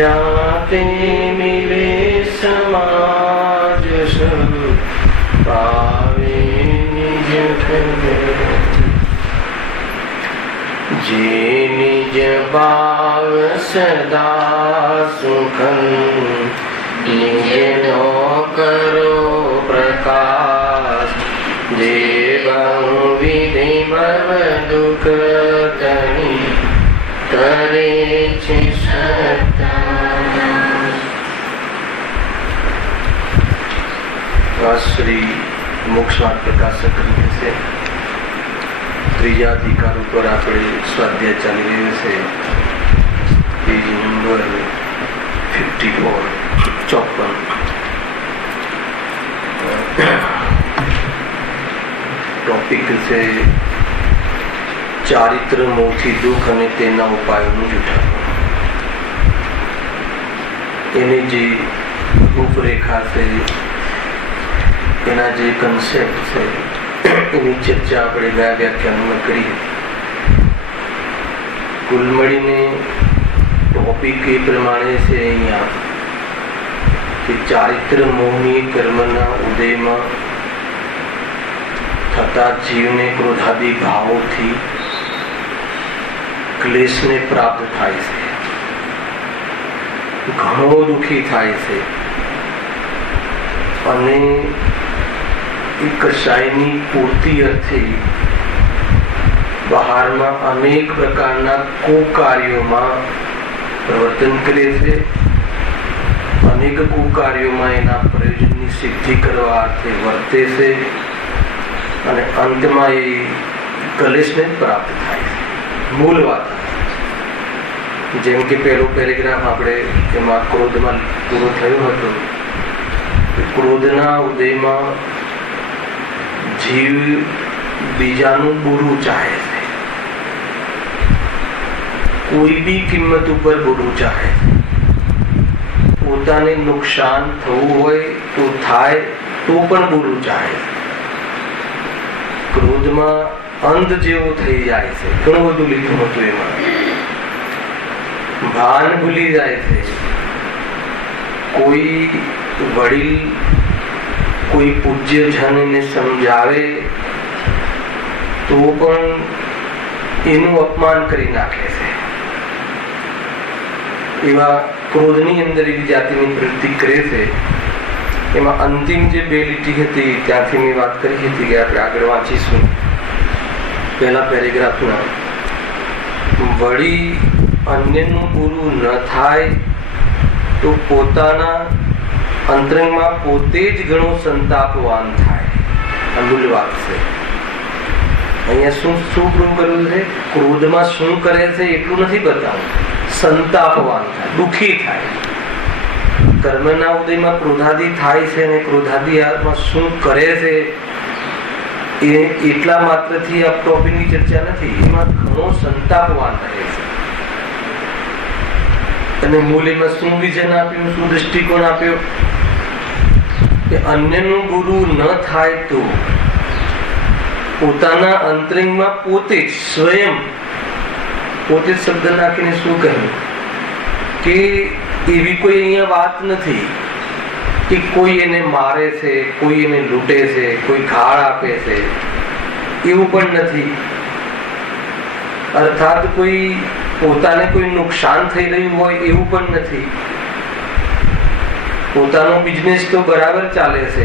जाते मिले समाज सब पावे निज घर जे निज भाव सदा सुखं निज नो करो प्रकाश जे बहुविधि भव दुख तनि करे छे श्री मोक्षमार्ग प्रकाशक से ત્રીજા અધિકાર ઉપર આપણે સ્વાધ્યાય ચાલી રહ્યો છે. Page number 54. ટોપિક છે ચારિત્ર મોહથી દુઃખ અને તેના ઉપાયોનું જૂઠાણું. એની જે રૂપરેખા છે, એના જે કન્સેપ્ટ છે, એની ચર્ચા આપણે ગયા વ્યાખ્યાનમાં કરી. કુલ મળીને ટોપિક એ પ્રમાણે છે અહીંયા કે ચારિત્ર મોહની કર્મના ઉદયમાં થતા જીવને ક્રોધાદી ભાવોથી ક્લેશને પ્રાપ્ત થાય છે, ઘણો દુઃખી થાય છે અને કશાયની પૂર્તિ અર્થે બહારમાં અનેક પ્રકારના કુકાર્યોમાં પ્રવર્તન કરે છે. અનેક કુકાર્યોમાં એના પ્રયોજનની સિદ્ધિ કરવા અર્થે વર્તે છે અને અંતમાં એ કલેશને પ્રાપ્ત થાય છે. મૂળ વાત જેમ કે પહેલો પેરેગ્રાફ આપણે એમાં ક્રોધમાં પૂરો થયો હતો. ક્રોધના ઉદયમાં જીવ બીજાનું બુરું ચાહે છે, કોઈ બી કિંમત ઉપર બુરું ચાહે છે. પોતાને નુકસાન થવું હોય તો થાય તો પણ બુરું ચાહે છે. ક્રોધમાં અંધ જેવો થઈ જાય છે. ઘણું બધું લીધું હતું એમાં. ભાન ભૂલી જાય છે. કોઈ વડીલ કોઈ પૂજ્ય જનને સમજાવે તો પણ એનું અપમાન કરી નાખે છે. એવા ક્રોધની અંદર એવી જાતિની પ્રવૃત્તિ કરે છે. એમાં અંતિમ જે બે લીટી હતી ત્યાંથી મેં વાત કરી હતી કે આપણે આગળ વાંચીશું. પહેલા પેરેગ્રાફના વળી અન્યનું બુરું ન થાય તો પોતાના અંતરંગમાં પોતે જ ઘણો સંતાપવાન થાય. આ મૂળ વાત છે. અહીંયા શું પ્રૂવ કર્યું છે? ક્રોધમાં શું કરે છે એટલું નથી બતાવું. સંતાપવાન થાય, દુઃખી થાય. કર્મના ઉદયમાં ક્રોધાદી થાય છે અને ક્રોધાદીમાં શું કરે છે એ એટલા માત્રથી આ ટોપિકની ચર્ચા નથી. એમાં ઘણો સંતાપવાન રહે છે. અને મૂલ્યમાં શું વિઝન આપ્યું, શું દ્રષ્ટિકોણ આપ્યો કે અન્યનું ગુરુ ન થાય તો પોતાના અંતરંગમાં પોતે જ સ્વયં પોતે જ શબ્દ નાખીને શું કહ્યું કે એવી કોઈ અહીંયા વાત નથી કે કોઈ એને મારે છે, કોઈ એને લૂંટે છે, કોઈ ગાળ આપે છે, એવું પણ નથી. અર્થાત કોઈ પોતાને કોઈ નુકસાન થઈ રહ્યું હોય એવું પણ નથી. પોતાનો બિઝનેસ તો બરાબર ચાલે છે,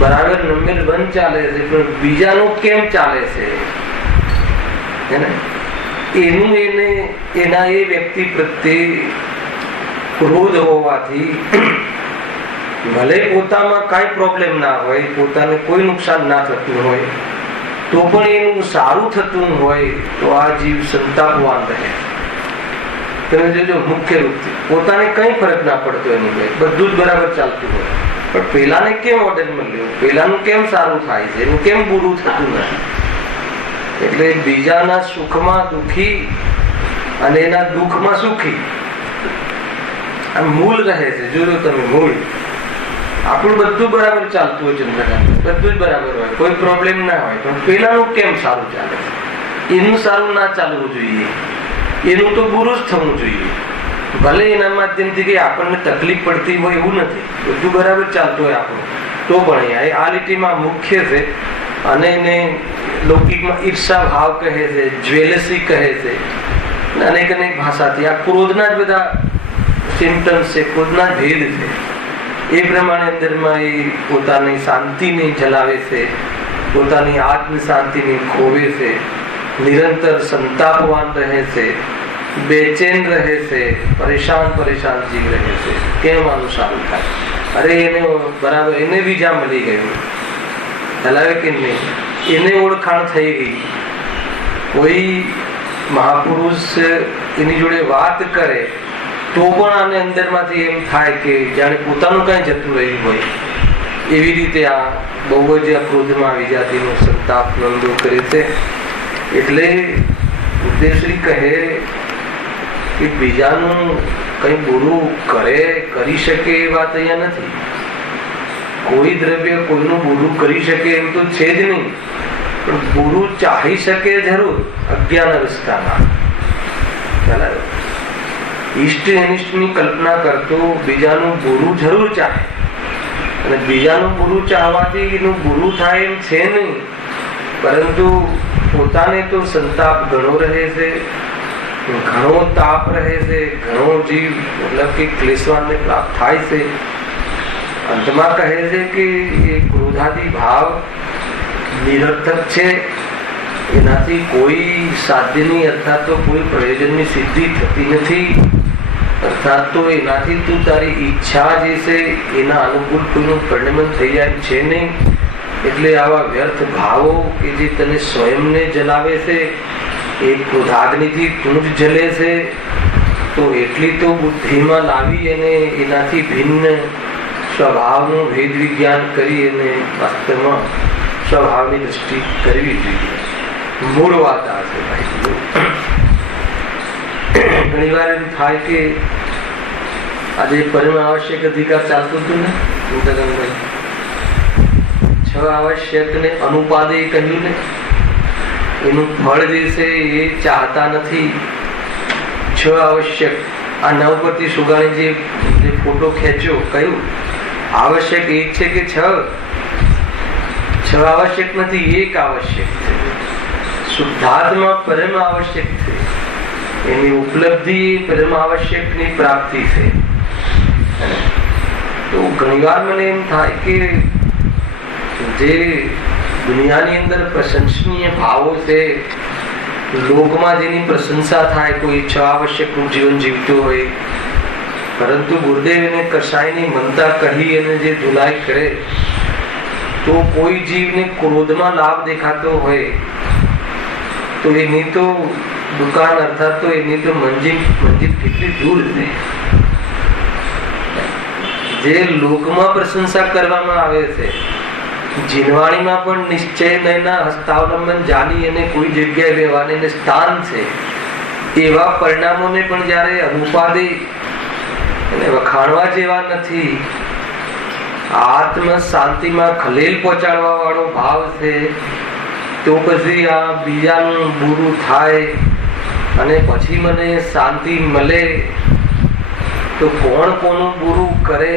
બરાબર નંબર 1 ચાલે છે, પણ બીજાનો કેમ ચાલે છે એનું એને એના એ વ્યક્તિ પ્રત્યે ક્રોધ હોવાથી ભલે પોતામાં કાંઈ પ્રોબ્લેમ ના હોય, પોતાને કોઈ નુકસાન ના થતું હોય તો પણ એનું સારું થતું હોય તો આ જીવ સંતાપવાન રહે. તમે જોજો મુખ્ય રૂપથી પોતાને કઈ ફરક ના પડતો એની બધું જ બરાબર ચાલતું હોય, પણ પેલાને કેમ ઓર્ડર મળ્યો, પેલાનું કેમ સારું થાય છે, એનું કેમ બુરું થતું નથી. એટલે બીજાના સુખમાં દુઃખી અને એના દુઃખમાં સુખી આ મૂળ રહે છે. જોજો તમે મૂળ આપણું બધું બરાબર ચાલતું હોય, ચંદ્રકાંત બધું જ બરાબર હોય, કોઈ પ્રોબ્લેમ ના હોય, પણ પેલાનું કેમ સારું ચાલે છે, એનું સારું ના ચાલવું જોઈએ, એનું તો બુરું જ થવું જોઈએ. ભલે એના માધ્યમથી કઈ આપણને તકલીફ પડતી હોય એવું નથી, બધું બરાબર ચાલતું હોય આપણું, તો પણ આ લીટીમાં મુખ્ય છે. અને એને લૌકિકમાં ઈર્ષા ભાવ કહે છે, જ્વેલસી કહે છે, અનેક અનેક ભાષાથી આ ક્રોધના જ બધા સિમ્પટમ્સ છે, ક્રોધના ભેદ છે. એ પ્રમાણે અંદરમાં એ પોતાની શાંતિને જલાવે છે, પોતાની આત્મ શાંતિને ખોવે છે, નિરંતર સંતાપવાન રહે છે, બેચેન રહે છે, પરેશાન જીવ રહે છે. કેમ આનું સારું થાય? અરે એને બરાબર, એને બીજા મળી ગયું, ચલાવે કે નહીં, એને ઓળખાણ થઈ ગઈ. કોઈ મહાપુરુષ એની જોડે વાત કરે તો પણ આને અંદરમાંથી એમ થાય કે જાણે પોતાનું કઈ જતું રહ્યું હોય. એવી રીતે આ બહુ જ ક્રોધમાં વિજાતિનો સંતાપ નોંધો કરે છે. એટલે ઉદ્દેશ્રી કહે કે બીજાનું કઈ બુરું કરી શકે એ વાત અહીંયા નથી. કોઈ દ્રવ્ય કોઈનું બુરું કરી શકે એમ તો છે જ નહીં, પણ બુરું ચાહી શકે જરૂર, અજ્ઞાન અવસ્થામાં. ઈષ્ટ અનિષ્ટની કલ્પના કરતો બીજાનું બુરું જરૂર ચાહે, અને બીજાનું બુરું ચાહવાથી એનું બુરું થાય એમ છે નહીં, પરંતુ પોતાને તો સંતાપ ઘણો રહે છે, ઘણો તાપ રહે છે, ઘણો જીવ મતલબ કે ક્લેશવાનને પ્રાપ્ત થાય છે. અંતમાં કહે છે કે એ ક્રોધાદી ભાવ નિરર્થક છે, એનાથી કોઈ સાધ્યની અર્થાત તો કોઈ પ્રયોજનની સિદ્ધિ થતી નથી. અર્થાત તો એનાથી તું તારી ઈચ્છા જે છે એના અનુકૂળ કોઈનું પરિણમન થઈ જાય છે નહીં. એટલે આવા વ્યર્થ ભાવો કે જે તને સ્વયંને જલાવે છે, એ ક્રોધાગ્નિથી તું જ જલે છે, તો એટલી તો બુદ્ધિમાં લાવી અને એનાથી ભિન્ન સ્વભાવનું ભેદ વિજ્ઞાન કરી અને વાસ્તવમાં સ્વભાવની દ્રષ્ટિ કરવી જોઈએ. મૂળ વાત આ છે ભાઈ. ઘણી વાર એમ થાય કે આજે પરમ આવશ્યક અધિકાર ચાલતું હતું ને, ઉદગમભાઈ 6 આવશ્યક ને અનુપાદે કહ્યું ને, એનું ફળ જે છે એ ચાહતા નથી. 6 આવશ્યક, આ 9 પરથી સુગાણી જે ફોટો ખેંચ્યો, કયું આવશ્યક એક છે કે 6 આવશ્યક નથી, એક આવશ્યક છે. શુદ્ધાત્મા પરમ આવશ્યક છે, એની ઉપલબ્ધિ પરમ આવશ્યકની પ્રાપ્તિ છે. તો ઘણીવાર મને એમ થાય કે જે દુનિયાની અંદર પ્રશંસનીય ભાવો છે, લોકમાં જેની પ્રશંસા થાય, કોઈ 6 આવશ્યકનું જીવન જીવતું હોય, પરંતુ ગુરુદેવ એને કસાયની મનતા કહી અને જે ધુલાઈ કરે, તો કોઈ જીવને ક્રોધમાં લાભ દેખાતો હોય તો એની તો દુકાન અર્થાત તો એની તો મંજિલ કેટલી દૂર છે. જે લોકમાં પ્રશંસા કરવામાં આવે છે, જીનવાણીમાં પણ નિશ્ચય નયના હસ્તાવલંબન જાણી અને કોઈ જગ્યાએ રહેવાને સ્થાન છે, એવા પરિણામોને પણ જ્યારે અનુપાદે અને વખાણવા જેવા નથી. આત્મ શાંતિમાં ખલેલ પહોંચાડવા વાળો ભાવ છે, તો પછી આ બીજાનું બુરું થાય અને પછી મને શાંતિ મળે, તો કોણ કોનું બુરું કરે?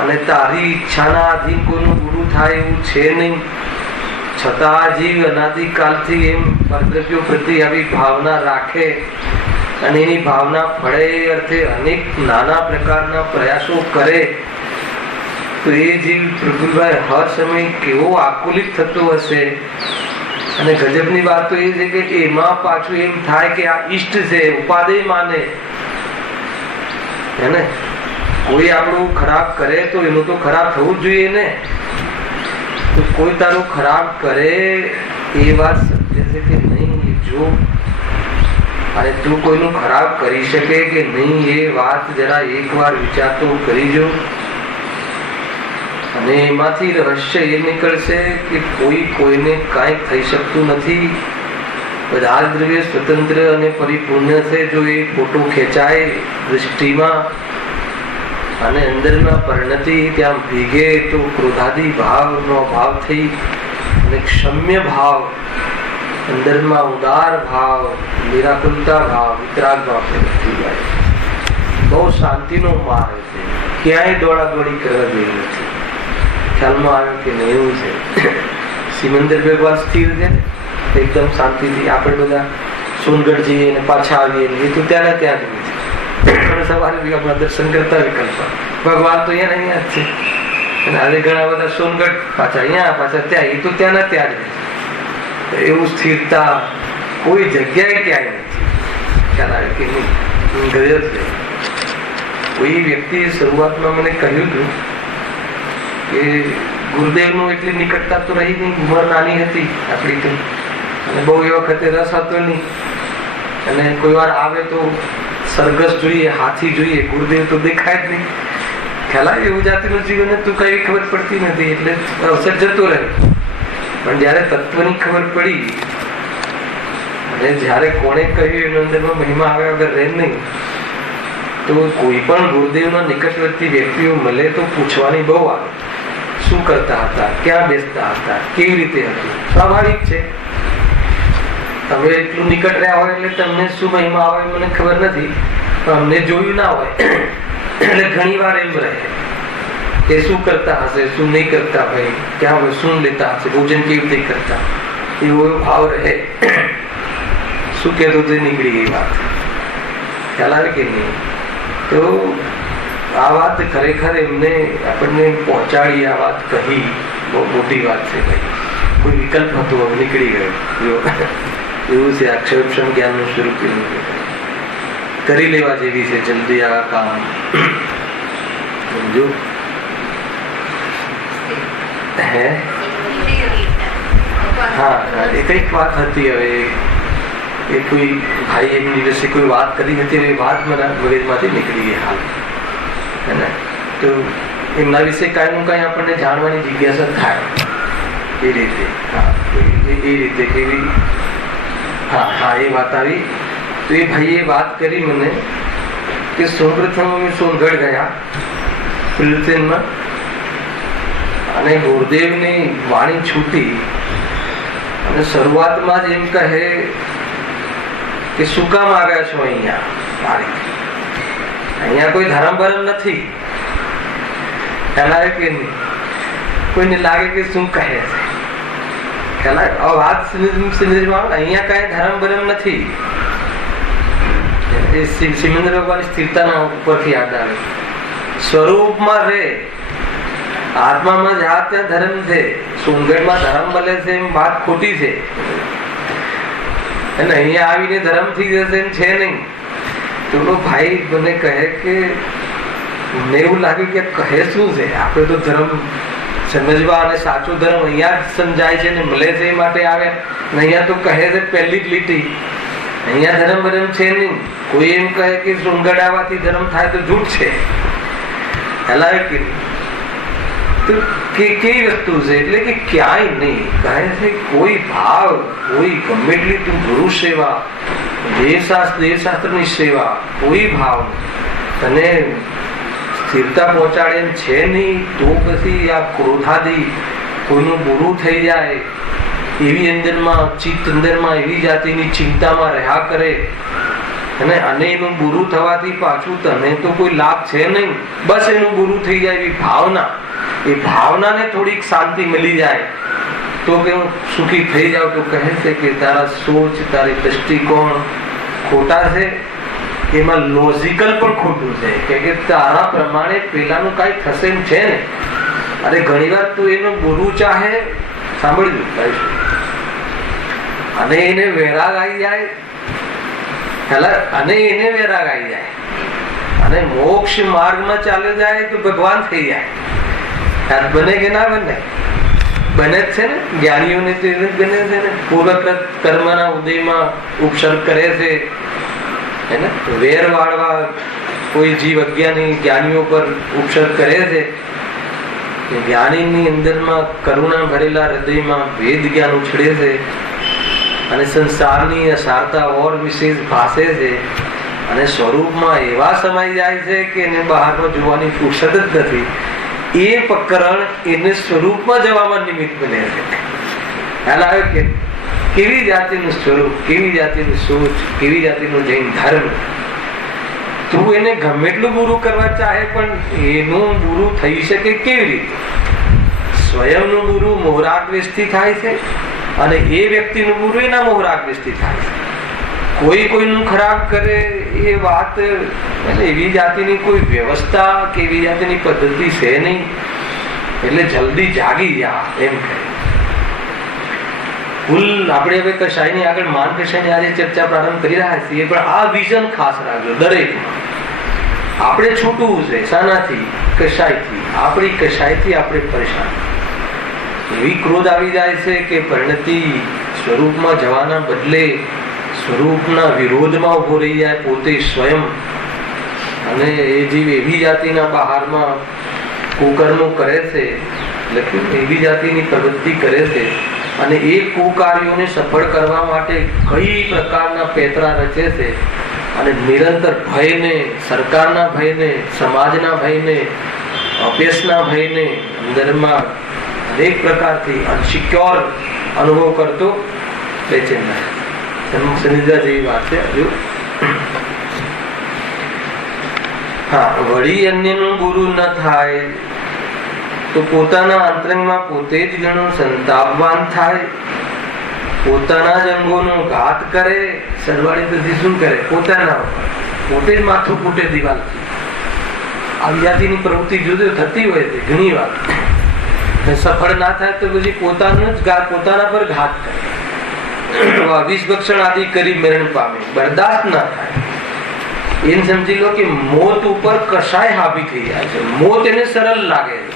અને તારી ઈચ્છાના આધીન કોઈનું બુરું થાય એવું છે નહીં. છતાં જીવ અનાદિકાલથી એમ પરદ્રવ્યો પ્રત્યે આવી ભાવના રાખે અને એની ભાવના ફળે અર્થે અનેક નાના પ્રકારના પ્રયાસો કરે, તો એ જીવ પ્રભુભાઈ હર સમય કેવો આકુલિત થતો હશે. અને ગજબની વાત તો એ છે કે એમાં પાછું એમ થાય કે આ ઈષ્ટ છે, ઉપાદેય માને હે ને. કોઈ આપણું ખરાબ કરે તો એનું તો ખરાબ થવું જ જોઈએ ને. તો કોઈ તારું ખરાબ કરે એ વાત સત્ય છે કે નહીં એ જો, અને તું કોઈનું ખરાબ કરી શકે કે નહીં એ વાત જરા એકવાર વિચાર તો કરી જો. અને એમાંથી રહસ્ય એ નીકળશે કે કોઈ કોઈને કાંઈ થઈ શકતું નથી. બધા જ દ્રવ્ય સ્વતંત્ર અને પરિપૂર્ણ છે. જો એ ફોટો ખેંચાય દૃષ્ટિમાં અને અંદરમાં પરિણતિ ત્યાં ભીગે, તો ક્રોધાદી ભાવનો અભાવ થઈ અને ક્ષમ્ય ભાવ, અંદરમાં ઉદાર ભાવ, નિરાકુલતા ભાવ, વિતરાગ ભાવ થઈ જાય. બહુ શાંતિનો માર્ગ છે, ક્યાંય દોડા દોડી કરવા જેવી નથી. ખ્યાલમાં આવ્યું કે નહીં? એવું છે. સિમંદર ભગવાન સ્થિર છે ને, એકદમ શાંતિથી. આપણે બધા સોનગઢ જઈએ ને પાછા આવીએ ને એ તો ત્યાં ત્યાં જ છે. સવારે બી આપણા દર્શન કરતા વિકલ્પ ભગવાન તો અહીંયા જ છે. અને આજે ઘણા બધા સોનગઢ પાછા અહીંયા પાછા ત્યાં, એ તો ત્યાં ત્યાં જ છે. એવું સ્થિરતા કોઈ જગ્યાએ ક્યાંય નથી. ખ્યાલ આવે કે નહીં? ગયો છે. કોઈ વ્યક્તિએ શરૂઆતમાં મને કહ્યું હતું કે ગુરુદેવનું એટલી નિકટતા તો રહી નહીં, ઉંમર નાની હતી આપણી તો, અને બહુ એ વખતે રસ હતો નહીં. અને કોઈ વાર આવે તો સરઘસ જોઈએ, હાથી જોઈએ, ગુરુદેવ તો દેખાય જ નહીં. ખ્યાલ આવે? એવું જાતિનું જીવન તું કઈ ખબર પડતી નથી, એટલે અવસર જતો રહે. પણ જયારે તત્વની ખબર પડી અને જયારે કોણે કહ્યું એનો અંદરમાં મહિમા આવ્યા વગર રહે નહીં, તો કોઈ પણ ગુરુદેવના નિકટવર્તી વ્યક્તિઓ મળે તો પૂછવાની બહુ આવે. શું કરતા હતા, ક્યાં બેસતા હતા, કેવી રીતે હતું. સ્વાભાવિક છે, તમે એટલું નિકટ રહ્યા હોય એટલે તમને શું મહિમા આવે મને ખબર નથી, પણ અમને જોયું ના હોય એટલે ઘણી વાર એમ રહે કે શું કરતા હશે, શું નહીં કરતા હોય, ક્યાં શું લેતા હશે, ભોજન કેવી રીતે કરતા, એવો ભાવ રહે. શું કહેતો તે નીકળી ગઈ વાત. ખ્યાલ આવે કે નહીં? તો આ વાત ખરેખર એમને આપણને પહોંચાડી, આ વાત કહી, બહુ મોટી વાત છે ભાઈ. કોઈ વિકલ્પ હતો, નીકળી ગયો. એવું છે અક્ષરક્ષમ જ્ઞાનનું સ્વરૂપ. કરી લેવા જેવી છે જલ્દી આ કામ. સમજો? હે હા, એ કઈક વાત હતી. હવે એ કોઈ ભાઈ એક દિવસે કોઈ વાત કરી હતી, એ વાત મારા મગજમાંથી નીકળી ગઈ હાલ. હે તો એમના વિશે કાંઈ નું કાંઈ આપણને જાણવાની જિજ્ઞાસા થાય એ રીતે. હા, એ રીતે કેવી? હા હા, એ વાત આવી. તો એ ભાઈએ વાત કરી મને કે સૌપ્રથમ અમે સોનગઢ ગયા પ્રિલસેનમાં, અને ગુરુદેવની વાણી છૂટી અને શરૂઆતમાં જ એમ કહે કે શું કામ આવ્યા છો અહીંયા? અહીંયા કોઈ ધર્મ ભરમ નથી. ખ્યાલ આવે કે નહીં? કોઈને લાગે કે શું કહે છે? ખ્યાલ આવે? વાત સમજમાં અહીંયા કઈ ધર્મ ભરમ નથી. એ સિમંદર ભગવાનની સ્થિરતાના ઉપરથી યાદ આવે. સ્વરૂપમાં રહે, આત્મામાં જા ત્યાં ધર્મ છે. સોનગઢમાં ધર્મ મળે છે એમ વાત ખોટી છે, અને અહીંયા આવીને ધર્મ થઈ જશે એમ છે નહીં. તો ભાઈ મને કહે કે મને એવું લાગ્યું કે કહે શું છે? આપણે તો ધર્મ સમજવા અને સાચો ધર્મ અહીંયા જ સમજાય છે ને મળે છે એ માટે આવે. અહીંયા તો કહે છે પહેલી જ લીટી, અહીંયા ધર્મ ભરમ છે નહીં. કોઈ એમ કહે કે સોનગઢ આવવાથી ધર્મ થાય તો જૂઠ છે. હલાવે કે તો કેવી વસ્તુ છે? એટલે કે ક્યાંય નહીં કહે છે કોઈ ભાવ, કોઈ ગમે એટલી તું ગુરુ સેવા, દેવશાસ્ત્રની સેવા, કોઈ ભાવ તને સ્થિરતા પહોંચાડે એમ છે નહીં. તો પછી આ ક્રોધાદી કોઈનું બુરું થઈ જાય એવી અંદરમાં ચિત્ત અંદરમાં એવી જાતિની ચિંતામાં રહ્યા કરે, અને એનું બુરું થવાથી પાછું તને તો કોઈ લાભ છે નહીં, બસ એનું બુરું થઈ જાય એવી ભાવના. એ ભાવનાને થોડીક શાંતિ મળી જાય તો કે હું સુખી થઈ જાઉં. તો કહે છે કે તારા સોચ, તારી દ્રષ્ટિકોણ ખોટા છે, એમાં લોજિકલ પણ ખોટું છે કે તારા પ્રમાણે પેલાનું કઈ થશે એમ છે ને. અરે ઘણી વાર તું એનું બુરું ચાહે, સાંભળજો, અને એને વૈરાગ આવી જાય, અને એને વૈરાગ આવી જાય, અને મોક્ષ માર્ગમાં ચાલ્યો જાય તો ભગવાન થઈ જાય. બને કે ના બને? બને જ છે ને. જ્ઞાનીઓને તો એને જ બને છે ને. પૂર્વકૃત કર્મના ઉદયમાં ઉપસર્ગ કરે છે, વેર વાળવા કોઈ જીવ અજ્ઞાની જ્ઞાનીઓ પર ઉપસર્ગ કરે છે. જ્ઞાનીની અંદરમાં કરુણા ભરેલા હૃદયમાં વેદ જ્ઞાન ઉછળે છે, અને સંસારની અસારતા ઓર વિશેષ ભાસે છે, અને સ્વરૂપમાં એવા સમાઈ જાય છે કે એને બહારમાં જોવાની ફુરસદ જ નથી. એ પ્રકરણ એને સ્વરૂપમાં જવામાં નિમિત્ત બને છે. ખ્યાલ આવે કે કેવી જાતિનું સ્વરૂપ, કેવી જાતિની સોચ, કેવી જાતિનું જૈન ધર્મ. તું એને ગમે એટલું બુરું કરવા ચાહે પણ એનું બુરું થઈ શકે કેવી રીતે? સ્વયંનું બુરું મોહરાગ્રેસથી થાય છે અને એ વ્યક્તિનું બુરું એના મોહરાગ્રેસથી થાય છે. કોઈ કોઈનું ખરાબ કરે એ વાત એવી જાતિની કોઈ વ્યવસ્થા કે એવી જાતિની પદ્ધતિ છે નહીં. એટલે જલ્દી જાગી જા એમ કહે. કુલ આપણે હવે કશાયની આગળ માન કશાયની આજે ચર્ચા પ્રારંભ કરી રહ્યા છીએ, પણ આ વિઝન ખાસ રાખજો દરેકમાં. આપણે છૂટવું છે શાનાથી? કશાયથી. આપણી કશાયથી આપણે પરેશાન. એવી ક્રોધ આવી જાય છે કે પરિણતિ સ્વરૂપમાં જવાના બદલે સ્વરૂપના વિરોધમાં ઉભો રહી જાય પોતે સ્વયં. અને એ જીવ એવી જાતિના બહારમાં કુકર્મો કરે છે, લખ્યું એવી જાતિની પ્રવૃત્તિ કરે છે અને એ કુકાર્યોને સફળ કરવા માટે કઈ પ્રકારના પેતરા રચે છે અને નિરંતર ભયને, સરકારના ભયને, સમાજના ભયને, અભ્યાસના ભયને અંદરમાં અનેક પ્રકારથી અનસિક્યોર અનુભવ કરતો બેચેન સમજવા જેવી વાત છે. હજુ હા, વળી અન્યનું ગુરુ ન થાય તો પોતાના અંતરંગમાં પોતે જ ઘણો સંતાપવાન થાય. પોતાના જ અંગોનો ઘાત કરે. સરવાળી તો શું કરે? પોતાના પોતે જ માથું ફૂટે દિવાલથી. આવી જાતિની પ્રવૃત્તિ જુદી થતી હોય છે ઘણી વાર. સફળ ના થાય તો પછી પોતાનું જ પોતાના પર ઘાત કરે. વિષભક્ષણ આદિ કરી મરણ પામે. બરદાસ્ત ના થાય એમ સમજી લો કે મોત ઉપર કશાય હાવી થઈ જાય છે. મોત એને સરળ લાગે છે,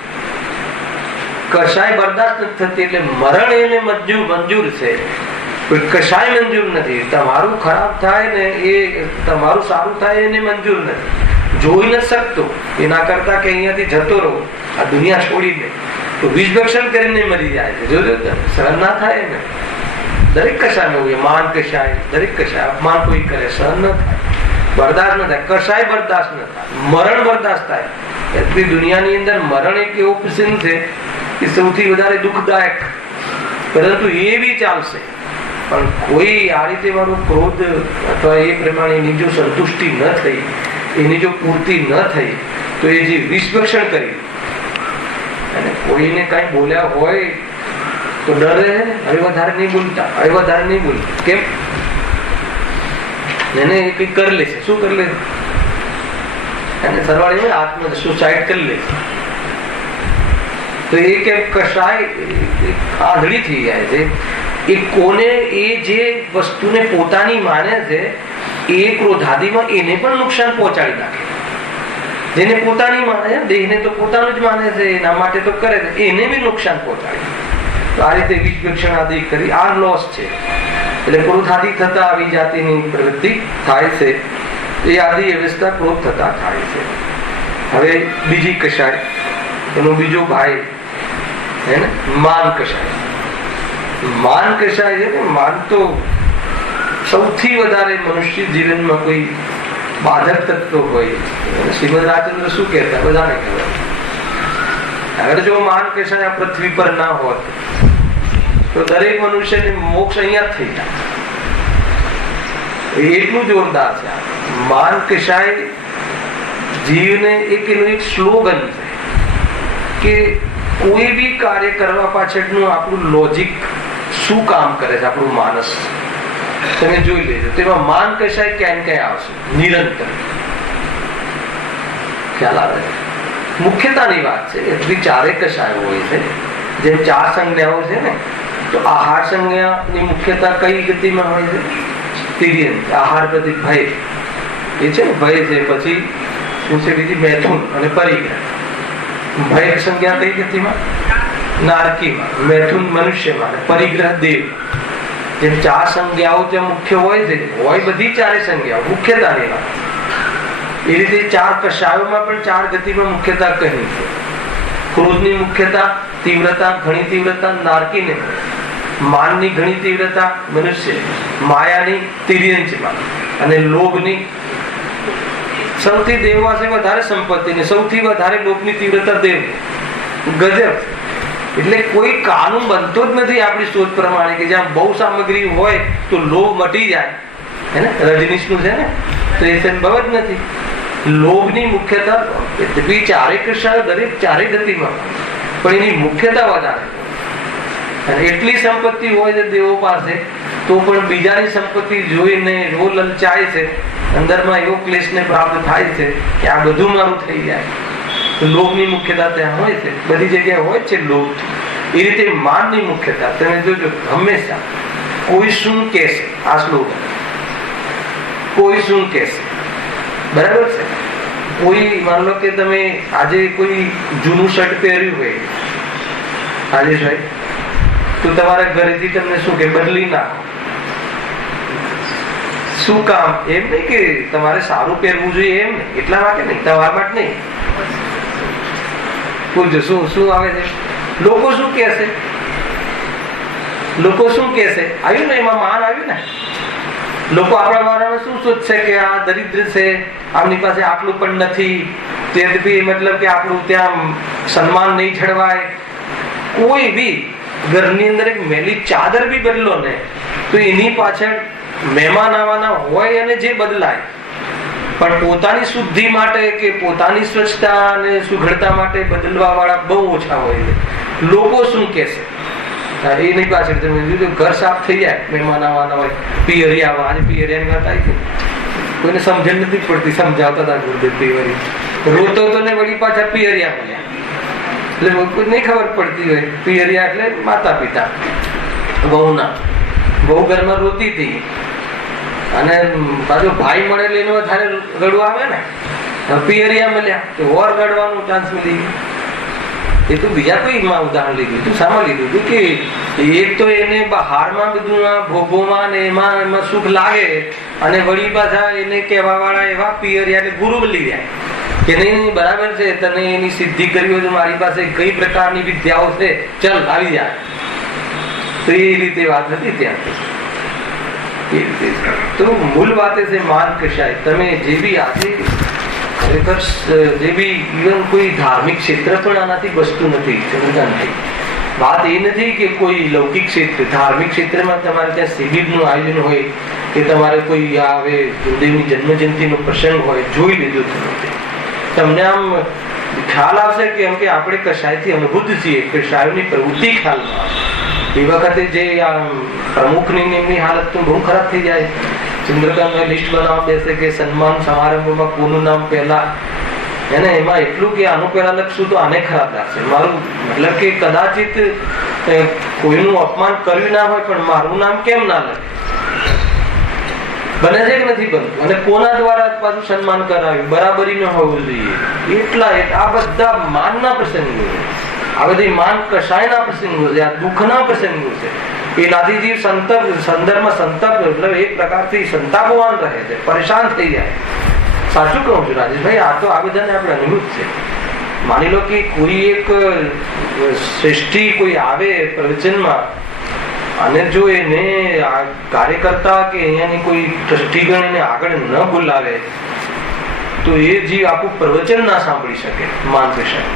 કશાય બરદાસ્ત નથી થતી. એટલે મરણ એને મંજૂર છે, કશાય મંજૂર નથી. તમારું ખરાબ થાય ને એ તમારું સારું થાય એને મંજૂર નથી. જોઈ ન શકતો. એના કરતા કે અહીંયાથી જતો રહો આ દુનિયા છોડીને, તો વિષભક્ષણ કરીને મરી જાય છે. જોજો સહન ના થાય ને. દરેક કશાય હોય, માન કશાય, દરેક કશાય અપમાન કોઈ કરે સહન ન થાય, બરદાસ્ત ન થાય. કશાય બરદાસ્ત ન થાય, મરણ બરદાસ્ત થાય. એટલી દુનિયાની અંદર મરણ એક એવો પ્રસંગ છે કે સૌથી વધારે દુઃખદાયક, પરંતુ એ બી ચાલશે. પણ કોઈ આ રીતે મારો ક્રોધ અથવા એ પ્રમાણે એની જો સંતુષ્ટિ ન થઈ, એની જો પૂર્તિ ન થઈ, તો એ જે વિષભક્ષણ કરી અને કોઈને કઈ બોલ્યા હોય તો ડરે, હવે વધારે નહીં બોલતા, હવે વધારે નહીં બોલતા. કેમ? એને કઈ કરી લે છે. શું કરી લે? એને સરવાળી આત્મ સુસાઇડ કરી લે છે. તો એ કે કશાય આંધળી થઈ જાય છે. એ કોને એ જે વસ્તુને પોતાની માને છે એ ક્રોધાદિમાં એને પણ નુકસાન પહોંચાડી નાખે. જેને પોતાની માને, દેહને તો પોતાનું જ માને છે, એના માટે તો કરે છે, એને બી નુકસાન પહોંચાડે. તો આ રીતે વિષભક્ષણ આદિ કરી આ લોસ છે. એટલે ક્રોધાદિ થતા આવી જાતિની પ્રવૃત્તિ થાય છે. એ આદિ અવસ્થા ક્રોધ થતા થાય છે. હવે બીજી કશાય, એનો બીજો ભાઈ હે ને માન કશાય. માન કશાય છે ને, માન તો સૌથી વધારે મનુષ્ય જીવનમાં કોઈ બાધક તત્વ હોય. શ્રીમદ રાજચંદ્ર શું કહેતા બધાને ખબર. અગર જો માન કશાય આ પૃથ્વી પર ના હોત તો દરેક મનુષ્યને મોક્ષ અહીંયા જ થઈ જાય. એટલું જોરદાર છે. માન કશાય જીવને એનું એક સ્લોગન છે કે કોઈ બી કાર્ય કરવા પાછળનું આપણું લોજિક શું કામ કરે છે, આપણું માનસ તમે જોઈ લેજો. તેમાં માન કશાય ક્યાં ક્યાં આવશે નિરંતર. ખ્યાલ આવે? મુખ્યતાની વાત છે. એટલી ચારે કશાયો હોય છે. જેમ ચાર સંજ્ઞાઓ છે ને, તો આહાર સંજ્ઞાની મુખ્યતા કઈ ગતિમાં હોય છે? તિર્યન. આહાર પ્રતિ ભય એ છે ને, ભય છે. પછી શું છે બીજી? મૈથુન અને પરિગ્રહ. ભય સંજ્ઞા કઈ ગતિમાં? નારકીમાં. મૈથુન મનુષ્યમાં, પરિગ્રહ દેવ. જેમ ચાર સંજ્ઞાઓ જે મુખ્ય હોય છે, હોય બધી ચારે સંજ્ઞાઓ મુખ્યતાની વાત. એ રીતે ચાર કશાયોમાં પણ ચાર ગતિમાં મુખ્યતા કહી છે. ક્રોધની મુખ્યતા તીવ્રતા, ઘણી તીવ્રતા નારકીને, માનની ઘણી તીવ્રતા મનુષ્ય, માયાની તિર્યંચમાં, અને લોભની સૌથી દેવ પાસે વધારે સંપત્તિ ને સૌથી વધારે લોભની તીવ્રતા દેવ. ગજબ. એટલે કોઈ કાનૂન બનતો જ નથી આપણી સોચ પ્રમાણે કે જ્યાં બહુ સામગ્રી હોય તો લોભ મટી જાય. હે ને? રજનીશનું છે ને, તો એ સંભવ જ નથી. લોભની મુખ્યતા ચારે કૃષ્ણ દરેક ચારે ગતિમાં, પણ એની મુખ્યતા વધારે. અને એટલી સંપત્તિ હોય છે દેવો પાસે, તો પણ બીજાની સંપત્તિ જોઈને એવો લલચાય છે, અંદરમાં એવો ક્લેશને પ્રાપ્ત થાય છે કે આ બધું મારું થઈ જાય. લોભની મુખ્યતા ત્યાં હોય છે, બધી જગ્યાએ હોય છે લોભ. એ રીતે માનની મુખ્યતા તમે જોજો, હંમેશા કોઈ શું કહેશે, આ શ્લોક, કોઈ શું કહેશે, બરાબર છે. કોઈ માન લો કે તમે આજે કોઈ જૂનું શર્ટ પહેર્યું હોય રાજેશભાઈ, તો તમારા ઘરેથી તમને શું કે બદલી નાખો. શું કામ? એમ નહીં કે તમારે સારું પહેરવું જોઈએ, એમ નહીં, એટલા માટે નહીં, તમારા માટે નહીં. પૂછજો શું શું આવે છે, લોકો શું કહેશે, લોકો શું કહેશે. આવ્યું ને એમાં માન આવ્યું ને. લોકો આપણા બારામાં શું સોચશે કે આ દરિદ્ર છે, આમની પાસે આટલું પણ નથી, તેથી મતલબ કે આપણું ત્યાં સન્માન નહીં જળવાય. કોઈ બી ઘરની અંદર એક મેલી ચાદર બી બદલો ને, તો એની પાછળ મહેમાન આવવાના હોય અને જે બદલાય, પણ પોતાની શુદ્ધિ માટે કે પોતાની સ્વચ્છતા અને સુઘડતા માટે બદલવા વાળા બહુ ઓછા હોય છે. લોકો શું કહેશે એની પાછળ તમે જોયું, ઘર સાફ થઈ જાય, મહેમાન આવવાના હોય, પિયરી આવવા. આજે પિયરિયાની વાત આવી છે, કોઈને સમજણ નથી પડતી, સમજાવતા હતા ગુરુદેવ પિયરી, રોતો તો ને વળી પાછા પિયરિયા મળ્યા, એટલે કોઈ નહીં ખબર પડતી હોય. પિયરિયા એટલે માતા પિતા, વહુના, વહુ ઘરમાં રોતી હતી અને પાછો ભાઈ મળે એનો વધારે રડવા આવે ને, પિયરિયા મળ્યા તો ઓર રડવાનો ચાન્સ મળી ગયો. એ તો બીજા કોઈ ઉદાહરણ લીધું હતું, શામાં લીધું હતું કે એક તો એને બહારમાં બધું ભોગોમાં ને એમાં સુખ લાગે, અને વળી પાછા એને કહેવા વાળા એવા પિયરિયા એટલે ગુરુ બની જાય કે નહીં બરાબર છે, તને એની સિદ્ધિ કરવી હોય તો મારી પાસે કઈ પ્રકારની વિદ્યાઓ છે, ચલ આવી જાય. તો એ રીતે વાત હતી ત્યાં. તો મૂળ વાત છે માન કશાય. તમે જે બી આજે ખરેખર જે બી ઇવન કોઈ ધાર્મિક ક્ષેત્ર પણ આનાથી બચતું નથી. વાત એ નથી કે કોઈ લૌકિક ક્ષેત્ર, ધાર્મિક ક્ષેત્રમાં તમારે ત્યાં શિબિરનું આયોજન હોય કે તમારે કોઈ આવે ગુરુદેવની જન્મજયંતિનો પ્રસંગ હોય, જોઈ લેજો તમને આમ ખ્યાલ આવશે કે એમ કે આપણે કશાયથી અનુભૂત છીએ, કશાયોની પ્રવૃત્તિ ખ્યાલમાં આવે. એ વખતે જે પ્રમુખની એમની હાલત તો બહુ ખરાબ થઈ જાય. ચંદ્રકાંત લિસ્ટ બનાવવા બેસે કે સન્માન સમારંભમાં કોનું નામ પહેલા, એને એમાં એટલું કે આનું પહેલા લખશું તો આને ખરાબ લાગશે. મારું મતલબ કે કદાચિત કોઈનું અપમાન કર્યું ના હોય, પણ મારું નામ કેમ ના લખે? બને છે કે નથી બનતું? અને કોના દ્વારા પાછું સન્માન કરાવ્યું, બરાબરી ન હોવું જોઈએ. એટલા આ બધા માનના પ્રસંગો છે, આ બધી માન કશાયના પ્રસંગો છે, આ દુઃખના પ્રસંગો છે. એ નાદીજી સંદર્ભમાં સંતાપ મતલબ એક પ્રકારથી સંતાપવાન રહે છે, પરેશાન થઈ જાય. સાચું કહું છું રાજેશભાઈ, આ તો આ બધાને આપણે અનુભૂત છે. માની લો કે કોઈ એક શ્રેષ્ઠી કોઈ આવે પ્રવચનમાં, અને જો એને કાર્યકર્તા કે અહીંયાની કોઈ ટ્રસ્ટીગણ એને આગળ ન બોલાવે તો એ જીવ આખું પ્રવચન ના સાંભળી શકે. માન કશાય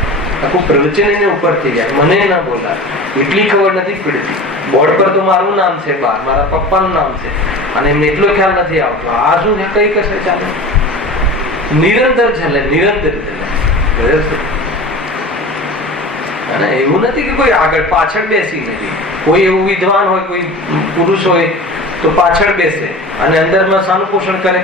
આખું પ્રવચન એને ઉપર થઈ જાય, મને ના બોલાવે, એટલી ખબર નથી પડતી. બોર્ડ પર તો મારું નામ છે, બહાર મારા પપ્પાનું નામ છે, અને એમને એટલો ખ્યાલ નથી આવતો. આ શું છે, કઈ કશે ચાલે, નિરંતર ચાલે, નિરંતર ચાલે. અને એવું નથી કે કોઈ આગળ પાછળ બેસી નથી. કોઈ એવું વિદ્વાન હોય, કોઈ પુરુષ હોય તો પાછળ બેસે અને અંદરમાં શાનું પોષણ કરે.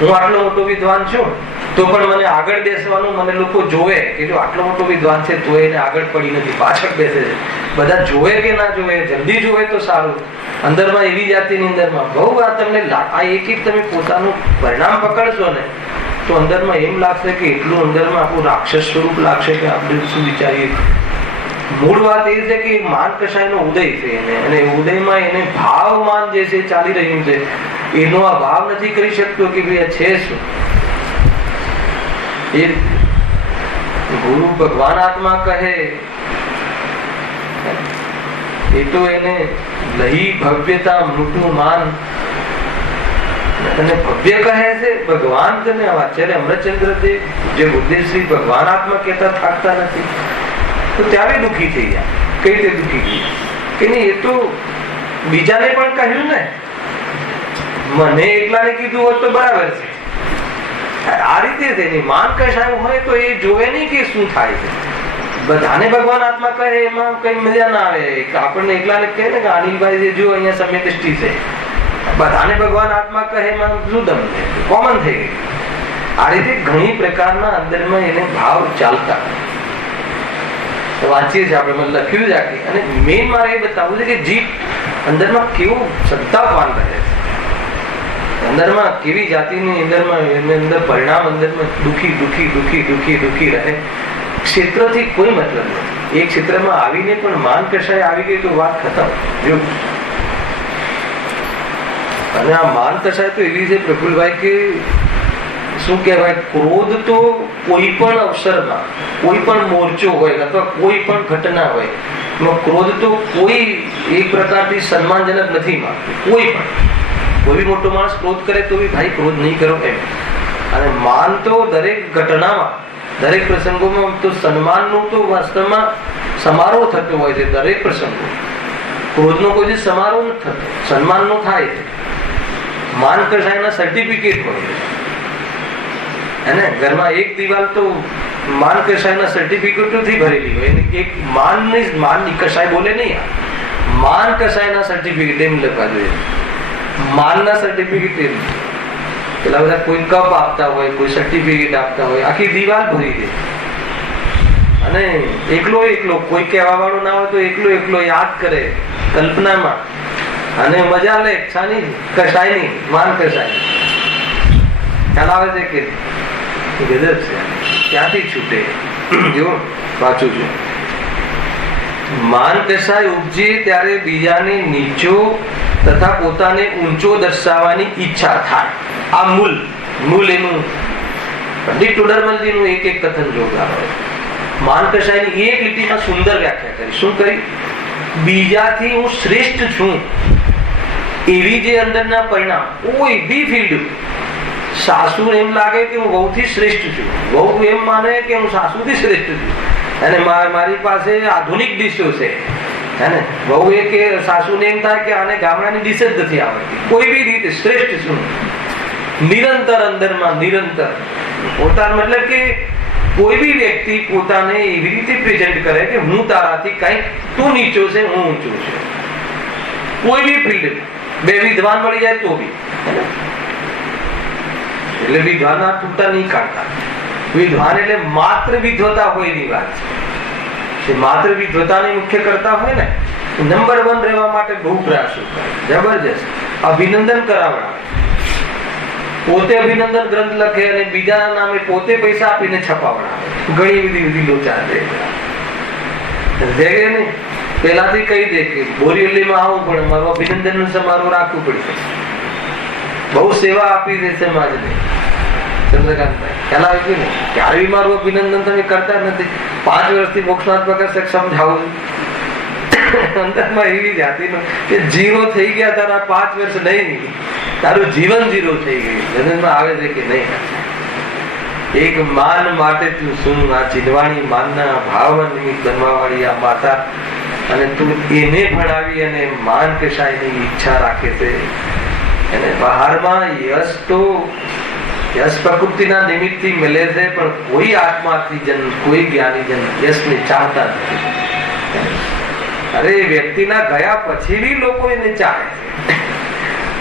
હું આટલો મોટો વિદ્વાન છું તો પણ મને આગળ બેસવાનું, મને લોકો જોવે કે જો આટલો મોટો વિદ્વાન છે તો એને આગળ પડી નથી, પાછળ બેસે છે. બધા જોવે કે ના જોવે, જલ્દી જોવે તો સારું. અંદરમાં એવી જાતિની અંદરમાં બહુ આ તમને આ એક એક તમે પોતાનું પરિણામ પકડશો ને તો અંદરમાં એમ લાગશે કે એટલું અંદરમાં આપણું રાક્ષસ સ્વરૂપ લાગશે કે આપણે શું વિચારીએ. મૂળ વાત એ છે કે માન કશાયનો ઉદય છે એને, અને ઉદયમાં એને ભાવ માન જે છે ચાલી રહ્યું છે, એનો આ ભાવ નથી કરી શકતો કે ભાઈ આ છે શું. એ ગુરુ ભગવાન આત્મા કહે એ તો એને લહી ભવ્યતા મોટું માન, અને ભવ્ય કહે છે ભગવાન. તમે આચાર્ય અમૃતચંદ્ર દેવ જે ગુરુદેવ શ્રી ભગવાન આત્મા કહેતા થાકતા નથી, તો ત્યારે દુઃખી થઈ જાય. કઈ રીતે દુઃખી થઈ કે નહીં? એ તો બીજાને પણ કહ્યું ને, મને એકલાને કીધું હોત તો બરાબર છે, આ રીતે તેની માન કશાય હોય તો એ જોવે નહીં કે શું થાય છે. બધાને ભગવાન આત્મા કહે એમાં કઈ મજા ના આવે. આપણને એકલા ને કહે ને કે અનિલભાઈ જે જો અહીંયા સમય દ્રષ્ટિ છે, બધાને ભગવાન આત્મા કહે એમાં શું દમ છે, કોમન થઈ ગઈ. આ રીતે ઘણી પ્રકારના અંદરમાં એને ભાવ ચાલતા વાંચીએ છીએ આપણે, લખ્યું છે આખી. અને મેઇન મારે એ બતાવવું છે કે જીવ અંદરમાં કેવું શ્રદ્ધાવાન રહે છે, અંદરમાં કેવી જાતિની અંદર પરિણામ અંદરમાં દુખી દુખી દુખી દુખી દુખી રહે. ક્ષેત્રથી કોઈ મતલબ નથી. એ ક્ષેત્રમાં આવીને પણ માન કશાય આવી ગઈ તો વાત ખતમ. જો અને આ માન કશાય તો એવી છે પ્રફુલભાઈ કે શું કહેવાય, ક્રોધ તો કોઈ પણ અવસરમાં, કોઈ પણ મોરચો હોય અથવા કોઈ પણ ઘટના હોય, ક્રોધ તો કોઈ એક પ્રકારથી સન્માનજનક નથી માનતું. કોઈ બી મોટો માણસ ક્રોધ કરે તો બી ભાઈ ક્રોધ નહીં કરો એમ. અને માન તો દરેક ઘટનામાં, દરેક પ્રસંગોમાં તો સન્માનનું તો વાસ્તવમાં સમારોહ થતો હોય છે. દરેક પ્રસંગો ક્રોધનો કોઈ સમારોહ નથી થતો, સન્માનનો થાય છે. માન કશાયના સર્ટિફિકેટ હોય છે. અને ઘરમાં એક દિવાલ તો માન કશાયના સર્ટિફિકેટોથી ભરેલી હોય. એક માનની કશાય બોલે નહીં, માન કશાયના સર્ટિફિકેટ એમ લખવા જોઈએ. માનના સર્ટિફિકેટ એમ પેલા બધા કોઈ કપ આપતા હોય, કોઈ સર્ટિફિકેટ આપતા હોય, આખી દિવાલ ભરી દે. અને એકલો કોઈ કહેવા વાળો ના હોય તો એકલો યાદ કરે કલ્પનામાં અને મજા લે. છાની કશાયની માન કશાય ખ્યાલ આવે છે કે ગજબ છે. ક્યાંથી છૂટે જો વાંચું છું. માન કશાય ઉપજે ત્યારે બીજાને નીચો તથા પોતાને ઊંચો દર્શાવવાની ઈચ્છા થાય. આ મૂળ એનું પંડિત ટોડરમલજીનું એક કથન જોગાર હોય. માન કશાયની એક લીટીમાં સુંદર વ્યાખ્યા કરી. શું કરી? બીજાથી હું શ્રેષ્ઠ છું એવી જે અંદરના પરિણામ કોઈ બી ફિલ્ડ, સાસુ એમ લાગે કે હું વહુથી શ્રેષ્ઠ છું, વહુ એમ માને કે હું સાસુથી શ્રેષ્ઠ છું, અને મારી પાસે આધુનિક ડીશો છે, હે વહુ એ કે સાસુને એમ થાય કે આને ગામડાની ડીશ જ નથી આવડતી. કોઈ બી રીતે શ્રેષ્ઠ છું. નિરંતર અંદરમાં નિરંતર પોતાનો મતલબ કે કોઈ બી વ્યક્તિ પોતાને એવી રીતે પ્રેઝન્ટ કરે કે હું તારાથી કઈક, તું નીચો છે, હું ઊંચો છું. કોઈ બી ફિલ્ડ બે વિદ્વાન મળી જાય તો બી, એટલે વિદ્વાન આ તૂટા નહીં કાઢતા. વિદ્વાન એટલે માત્ર વિદ્વતા હોય એની વાત છે. માત્ર વિદ્વતાને મુખ્ય કરતા હોય ને, નંબર 1 રહેવા માટે બહુ પ્રયાસો કરે, જબરજસ્ત અભિનંદન કરાવડાવે. પોતે અભિનંદન ગ્રંથ લખે અને બીજાના નામે પોતે પૈસા આપીને છપાવડાવે. ઘણી બધી લોચા છે ને. પેલાથી કહી દે કે બોરીવલીમાં આવું પણ મારું અભિનંદન સમારોહ રાખવું પડશે. બહુ સેવા આપી દે સમાજને. ચંદ્રકાંતભાઈ ખ્યાલ આવે કે નહીં? ક્યારે બી મારું અભિનંદન તમે કરતા નથી. 5 વર્ષથી મોક્ષનાથ ભગત સમજાવું અંદરમાં એવી જાતિનો કે જીરો થઈ ગયા તારા 5 વર્ષ નહીં, તારું જીવન જીરો થઈ ગયું. જન્મમાં આવે છે કે નહીં? એક માન માટે તું શું આ ચીનવાણી માનના ભાવ નિમિત્ત બનવા વાળી આ માતા, અને તું એને ભણાવી અને માન કશાયની ઈચ્છા રાખે છે. અને બહારમાં યશ પ્રકૃતિના નિમિત્તથી મળે છે, પણ કોઈ આત્માથી જન, કોઈ જ્ઞાની જન યશને ચાહતા નથી. અરે વ્યક્તિના ગયા પછી બી લોકો એને ચાહે છે,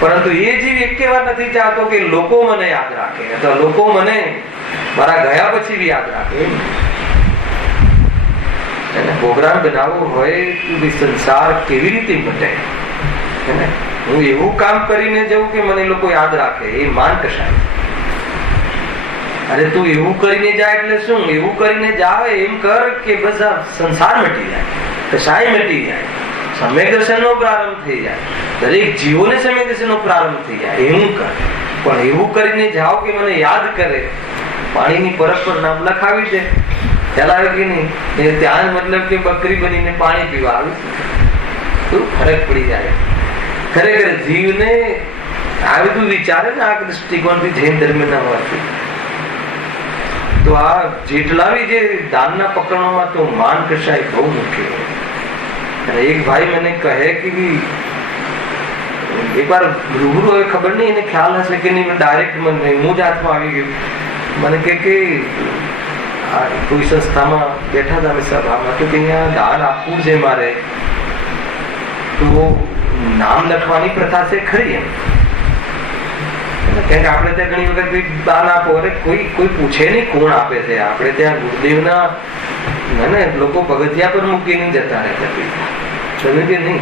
પરંતુ એ જીવ એક વાર નથી ચાહતો કે લોકો મને યાદ રાખે અથવા લોકો મને મારા ગયા પછી બી યાદ રાખે. એને પ્રોગ્રામ બનાવવો હોય તો સંસાર કેવી રીતે મટે? હું એવું કામ કરીને જઉં કે મને લોકો યાદ રાખે, એ માન કશાય. અરે તું એવું કરીને જા એટલે શું? એવું કરીને જાવ એમ કર કે બસ આ સંસાર મટી જાય, કશાય મટી જાય, સમ્યક દર્શનનો પ્રારંભ થઈ જાય, દરેક જીવોને સમ્યક દર્શનનો પ્રારંભ થઈ જાય એવું કર. પણ એવું કરીને જાઓ કે મને યાદ કરે, પાણીની બરફ પર નામ લખાવી દે, ખ્યાલ આવે કે નહીં? એ ત્યાં મતલબ કે બકરી બનીને પાણી પીવા આવી, તો ફરક પડી જાય. ખરેખર જીવને આ બધું વિચારે ને આ દ્રષ્ટિકોણથી જૈન ધર્મના હોવાથી, તો આ જેટલા બી જે દાનના પકડવામાં તો માન કશાય બહુ મુખ્ય. અને એક ભાઈ મને કહે કે એક વાર રૂબરૂ હવે ખબર નહીં એને ખ્યાલ હશે કે નહીં, ડાયરેક્ટ મને હું જ હાથમાં આવી ગયું મને કે કોઈ સંસ્થામાં બેઠા હતા અમે સભામાં, તો કે અહીંયા દાન આપવું છે મારે, તો નામ લખવાની પ્રથા છે ખરી એમ? કારણ કે આપણે ત્યાં ઘણી વખત દાન આપો, અરે કોઈ પૂછે નહીં કોણ આપે છે. આપણે ત્યાં ગુરુદેવના લોકો પગથિયા પર મૂકીને જતા રહેતા પૈસા, સમજે કે નહીં,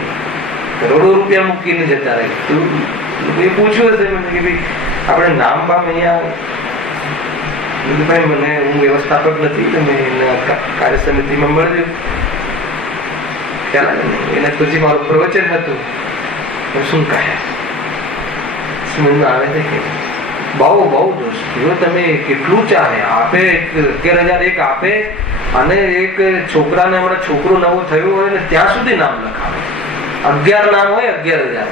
કરોડો રૂપિયા મૂકીને જતા રહે. એ પૂછ્યું હશે મને કે ભાઈ આપણે નામ બામ અહીંયા, ભાઈ મને હું વ્યવસ્થાપક નથી, તમે કાર્ય સમિતિમાં મળજો. ખ્યાલ આવે ને? એને પછી મારું પ્રવચન હતું, શું કહે સમજમાં આવે છે કે બહુ દોસ્ત જો તમે કેટલું ચાહે આપે, 11,000 એક આપે, અને એક છોકરાને હમણાં છોકરો નવો થયો હોય ને ત્યાં સુધી નામ લખાવે. 11 નામ હોય, 11,000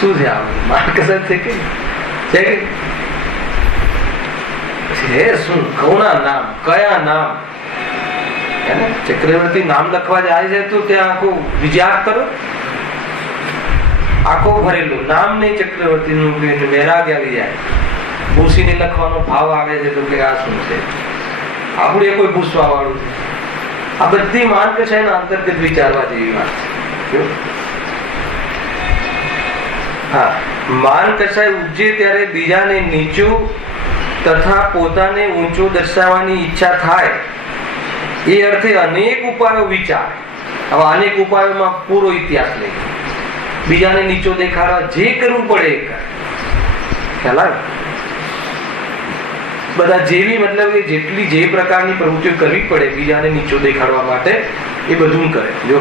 શું છે આવું? માર્કસર છે કે શું કોના નામ, કયા નામ? ચક્રવર્તી નામ લખવા જાય છે તો ત્યાં આખું વિચાર કરો, આખો ભરેલું નામ નહીં ચક્રવર્તી નું, વૈરાગ આવી જાય. ભૂસીને લખવાનો ભાવ આવે છે તો કે આ શું છે? આપણું એ કોઈ ભૂસવા વાળું છે? આ બધી માર્ગ છે ને અંતર્ગત વિચારવા જેવી વાત છે. હા, માન કસાય ઉપજે ત્યારે બીજાને નીચું તથા પોતાને ઊંચો દર્શાવવાની ઈચ્છા થાય, એ અર્થે અનેક ઉપાયો વિચાર. હવે અનેક ઉપાયોમાં પૂરો ઇતિહાસ લઈ, બીજાને નીચો દેખાડવા જે કરવું પડે એ કરે. ખ્યાલ આવે? બધા જેવી મતલબ કે જેટલી જે પ્રકારની પ્રવૃત્તિઓ કરવી પડે બીજાને નીચો દેખાડવા માટે એ બધું કરે. જો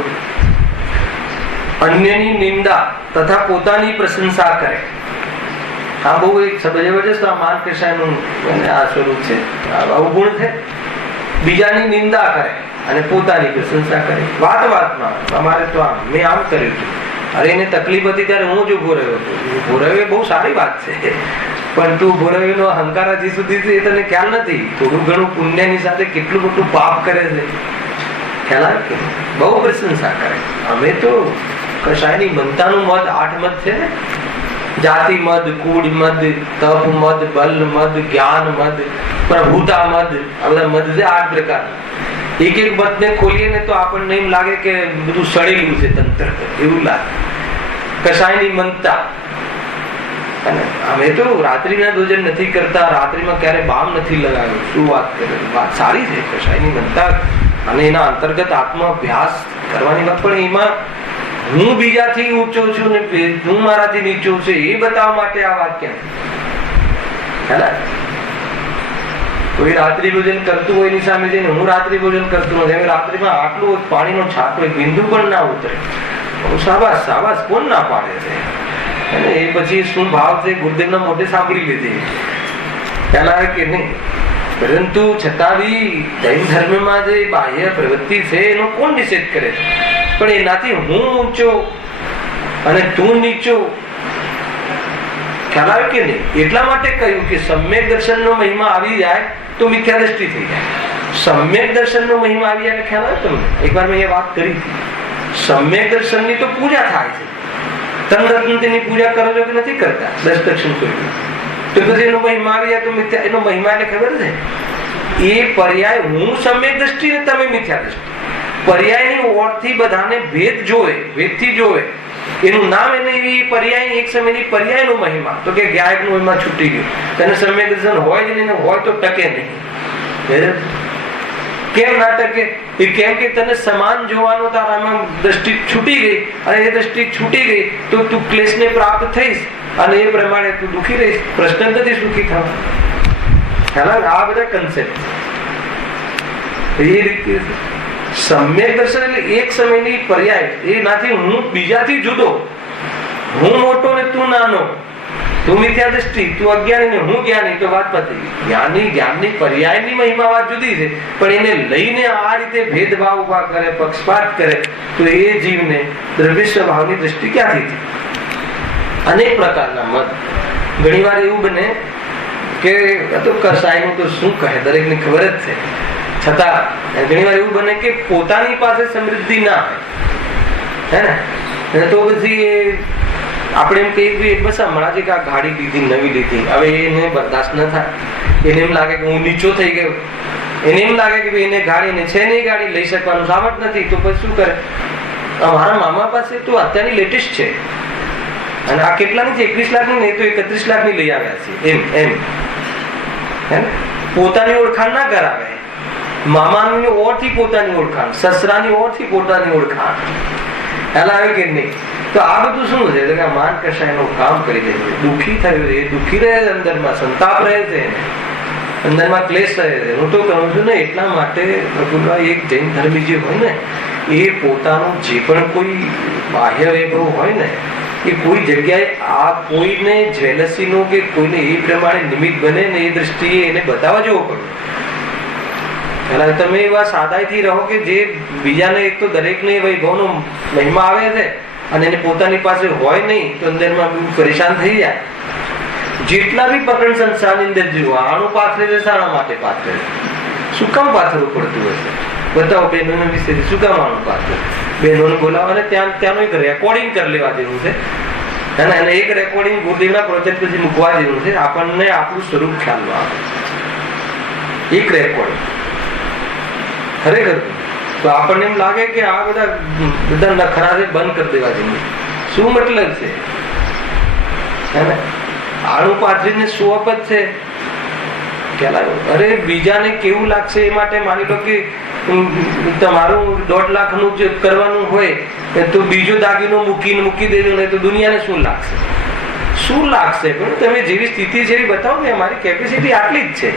અન્યની નિંદા તથા પોતાની પ્રશંસા કરે. આ બહુ એક જબરજસ્ત માન કૃષ્ણનું આ સ્વરૂપ છે, અવગુણ છે. બીજાની નિંદા કરે અને પોતાની પ્રશંસા કરે. વાતમાં અમારે તો આમ, મેં આમ કર્યું હતું, અરે એને તકલીફ હતી ત્યારે હું જ ઉભો રહ્યો હતો. ઉભો રહ્યો એ બહુ સારી વાત છે, પણ તું ઉભો રહ્યો નો અહંકાર હજી સુધી એ તને ખ્યાલ નથી. થોડું ઘણું પુણ્યની સાથે કેટલું મોટું પાપ કરે છે, ખ્યાલ આવે કે? બહુ પ્રશંસા કરે. અમે તો કશાયની મનતાનું મદ 8 મદ છે ને, જાતિ મદ, કુળ મદ, તપ મદ, બલ મદ, જ્ઞાન મદ, પ્રભુતા મદ, આ બધા મદ છે 8 પ્રકાર. એક એક મત ને ખોલીએ ને તો આપણને એમ લાગે કે બધું સડેલું છે તંત્ર, એવું લાગે. કશાયની મનતા. અને અમે તો રાત્રિના ભોજન નથી કરતા, રાત્રિમાં ક્યારે બામ નથી લગાવ્યો. શું વાત કરે? વાત સારી છે કશાયની મનતા, અને એના અંતર્ગત આત્માભ્યાસ કરવાની વાત. પણ એમાં હું બીજાથી ઊંચો છું ને હું મારાથી નીચો છે એ બતાવવા માટે આ વાત ક્યાં? કોઈ રાત્રિ ભોજન કરતું હોય એની સામે જઈને હું રાત્રિ ભોજન કરતું નથી, રાત્રિમાં આટલું પાણીનો છાંટો એક બિંદુ પણ ના ઉતરે, શાબાશ કોણ ના પાડે છે? અને એ પછી શું ભાવ છે ગુરુદેવના મોઢે સાંભળી લીધી, ખ્યાલ આવે કે નહીં? પરંતુ છતાં બી જૈન ધર્મમાં જે બાહ્ય પ્રવૃત્તિ છે એનો કોણ નિષેધ કરે છે? પણ એનાથી હું ઊંચો અને તું નીચો, ખ્યાલ આવે કે નહીં? એટલા માટે કહ્યું કે સમ્યક દર્શનનો મહિમા આવી જાય તો મિથ્યા દ્રષ્ટિ થઈ જાય. સમ્યક દર્શનનો મહિમા આવી જાય ખ્યાલ આવે તમને? એકવાર મેં એ વાત કરી હતી. સમ્યક દર્શનની તો પૂજા થાય છે, તન તેની પૂજા કરો છો કે નથી કરતા? 10 દક્ષિણ કોઈ તો પછી એનો મહિમા આવી જાય તો મિથ્યા. એનો મહિમા એટલે ખબર છે? એ પર્યાય હું સમ્યક દ્રષ્ટિ ને તમે મિથ્યા દ્રષ્ટિ. પર્યાયની ઓળથી બધાને ભેદ જોવે, ભેદથી જોવે. એનું નામ એને પર્યાય, એક સમયની પર્યાયનો મહિમા. તો કે ગાયકનો મહિમા છૂટી ગયો, તેને સમ્યક દર્શન હોય જ નહીં, હોય તો ટકે નહીં. કેમ ના ટકે? કેમ કે તને સમાન જોવાનો તારામાં દ્રષ્ટિ છૂટી ગઈ, અને એ દ્રષ્ટિ છૂટી ગઈ તો તું ક્લેશને પ્રાપ્ત થઈશ, અને એ પ્રમાણે તું દુઃખી રહીશ. પ્રશ્ન નથી સુખી થવા. આ બધા કન્સેપ્ટ એ રીતે સમ્યક દર્શન એટલે એક સમયની પર્યાય. એનાથી હું બીજાથી જુદો, હું મોટો ને તું નાનો, તું મિથ્યા દ્રષ્ટિ, તું અજ્ઞાની ને હું જ્ઞાની, તો વાત પતી. જ્ઞાનની પર્યાયની મહિમા વાત જુદી છે, પણ એને લઈને આ રીતે ભેદભાવ ઉભા કરે, પક્ષપાત કરે, તો એ જીવને દ્રવ્ય સ્વભાવની દ્રષ્ટિ ક્યાંથી થઈ? અનેક પ્રકારના મત. ઘણી વાર એવું બને કે તો કસાયનું તો શું કહે, દરેકને ખબર જ છે, છતાં ઘણી વાર એવું બને કે પોતાની પાસે સમૃદ્ધિ ના હોય, હે ને? તો પછી આપણે એમ કહીએ બસ હમણાં જ આ ગાડી લીધી, નવી લીધી, હવે એને બરદાસ્ત ન થાય, એને એમ લાગે કે હું નીચો થઈ ગયો, એને એમ લાગે કે એને ગાડીને છે નહીં, ગાડી લઈ શકવાનું સામર્થ નથી, તો પછી શું કરે? મારા મામા પાસે તો અત્યારની લેટેસ્ટ છે અને આ કેટલાની છે? 21 લાખની નહીં તો 31 લાખની લઈ આવ્યા છે. એમ પોતાની ઓળખાણ ના કરાવે. મામાની ઓળથી પોતાની ઓળખાણ, સસરાની ઓળથી પોતાની ઓળખાણ આવે કે નહીં? તો આ બધું શું છે? માન કશા એનું કામ કરી દે છે. દુઃખી થયું છે, દુઃખી રહે છે, અંદરમાં સંતાપ રહે છે, અંદરમાં ક્લેશ રહે છે. હું તો કહું છું ને, એટલા માટે એક જૈન ધર્મી જે હોય ને, એ પોતાનું જે પણ કોઈ બાહ્ય વૈભવ હોય ને, એ કોઈ જગ્યાએ આ કોઈને જેલસીનો કે કોઈને એ પ્રમાણે નિમિત્ત બને ને એ દ્રષ્ટિએ એને બતાવવા જેવો પડે. પેલા તમે એવા સાદાઈથી રહો કે જે બીજાને, એક તો દરેકને વૈભવનો મહિમા આવે છે અને એને પોતાની પાસે હોય નહીં તો અંદરમાં પરેશાન થઈ જાય. જેટલા બી પ્રકરણ સંસારની અંદર જોવા, આનું પાથરે છે, શાના માટે પાથરે છે? શું કામ પાથરવું પડતું હશે? બતાવો બહેનોના વિશે શું કામ આનું પાથરે? બહેનોને બોલાવવાને ત્યાંનું એક રેકોર્ડિંગ કરી લેવા જેવું છે, અને એક રેકોર્ડિંગ ગુરુદેવના પ્રોજેક્ટ પછી મૂકવા જેવું છે. આપણને આપણું સ્વરૂપ ખ્યાલમાં આવે એક રેકોર્ડિંગ ખરેખર. તો આપણને એમ લાગે કે આ બધા નખરા છે, બંધ કરી દેવા જેવું. શું મતલબ છે? આણું પાથરીને શું અપત છે? અરે બીજાને કેવું લાગશે એ માટે માની લો કે તમારું 1.5 લાખનું જે કરવાનું હોય તો બીજો દાગીનો મૂકી દેજો, નહીં તો દુનિયાને શું લાગશે? શું લાગશે? પણ તમે જેવી સ્થિતિ છે એવી બતાવો કે અમારી કેપેસિટી આટલી જ છે,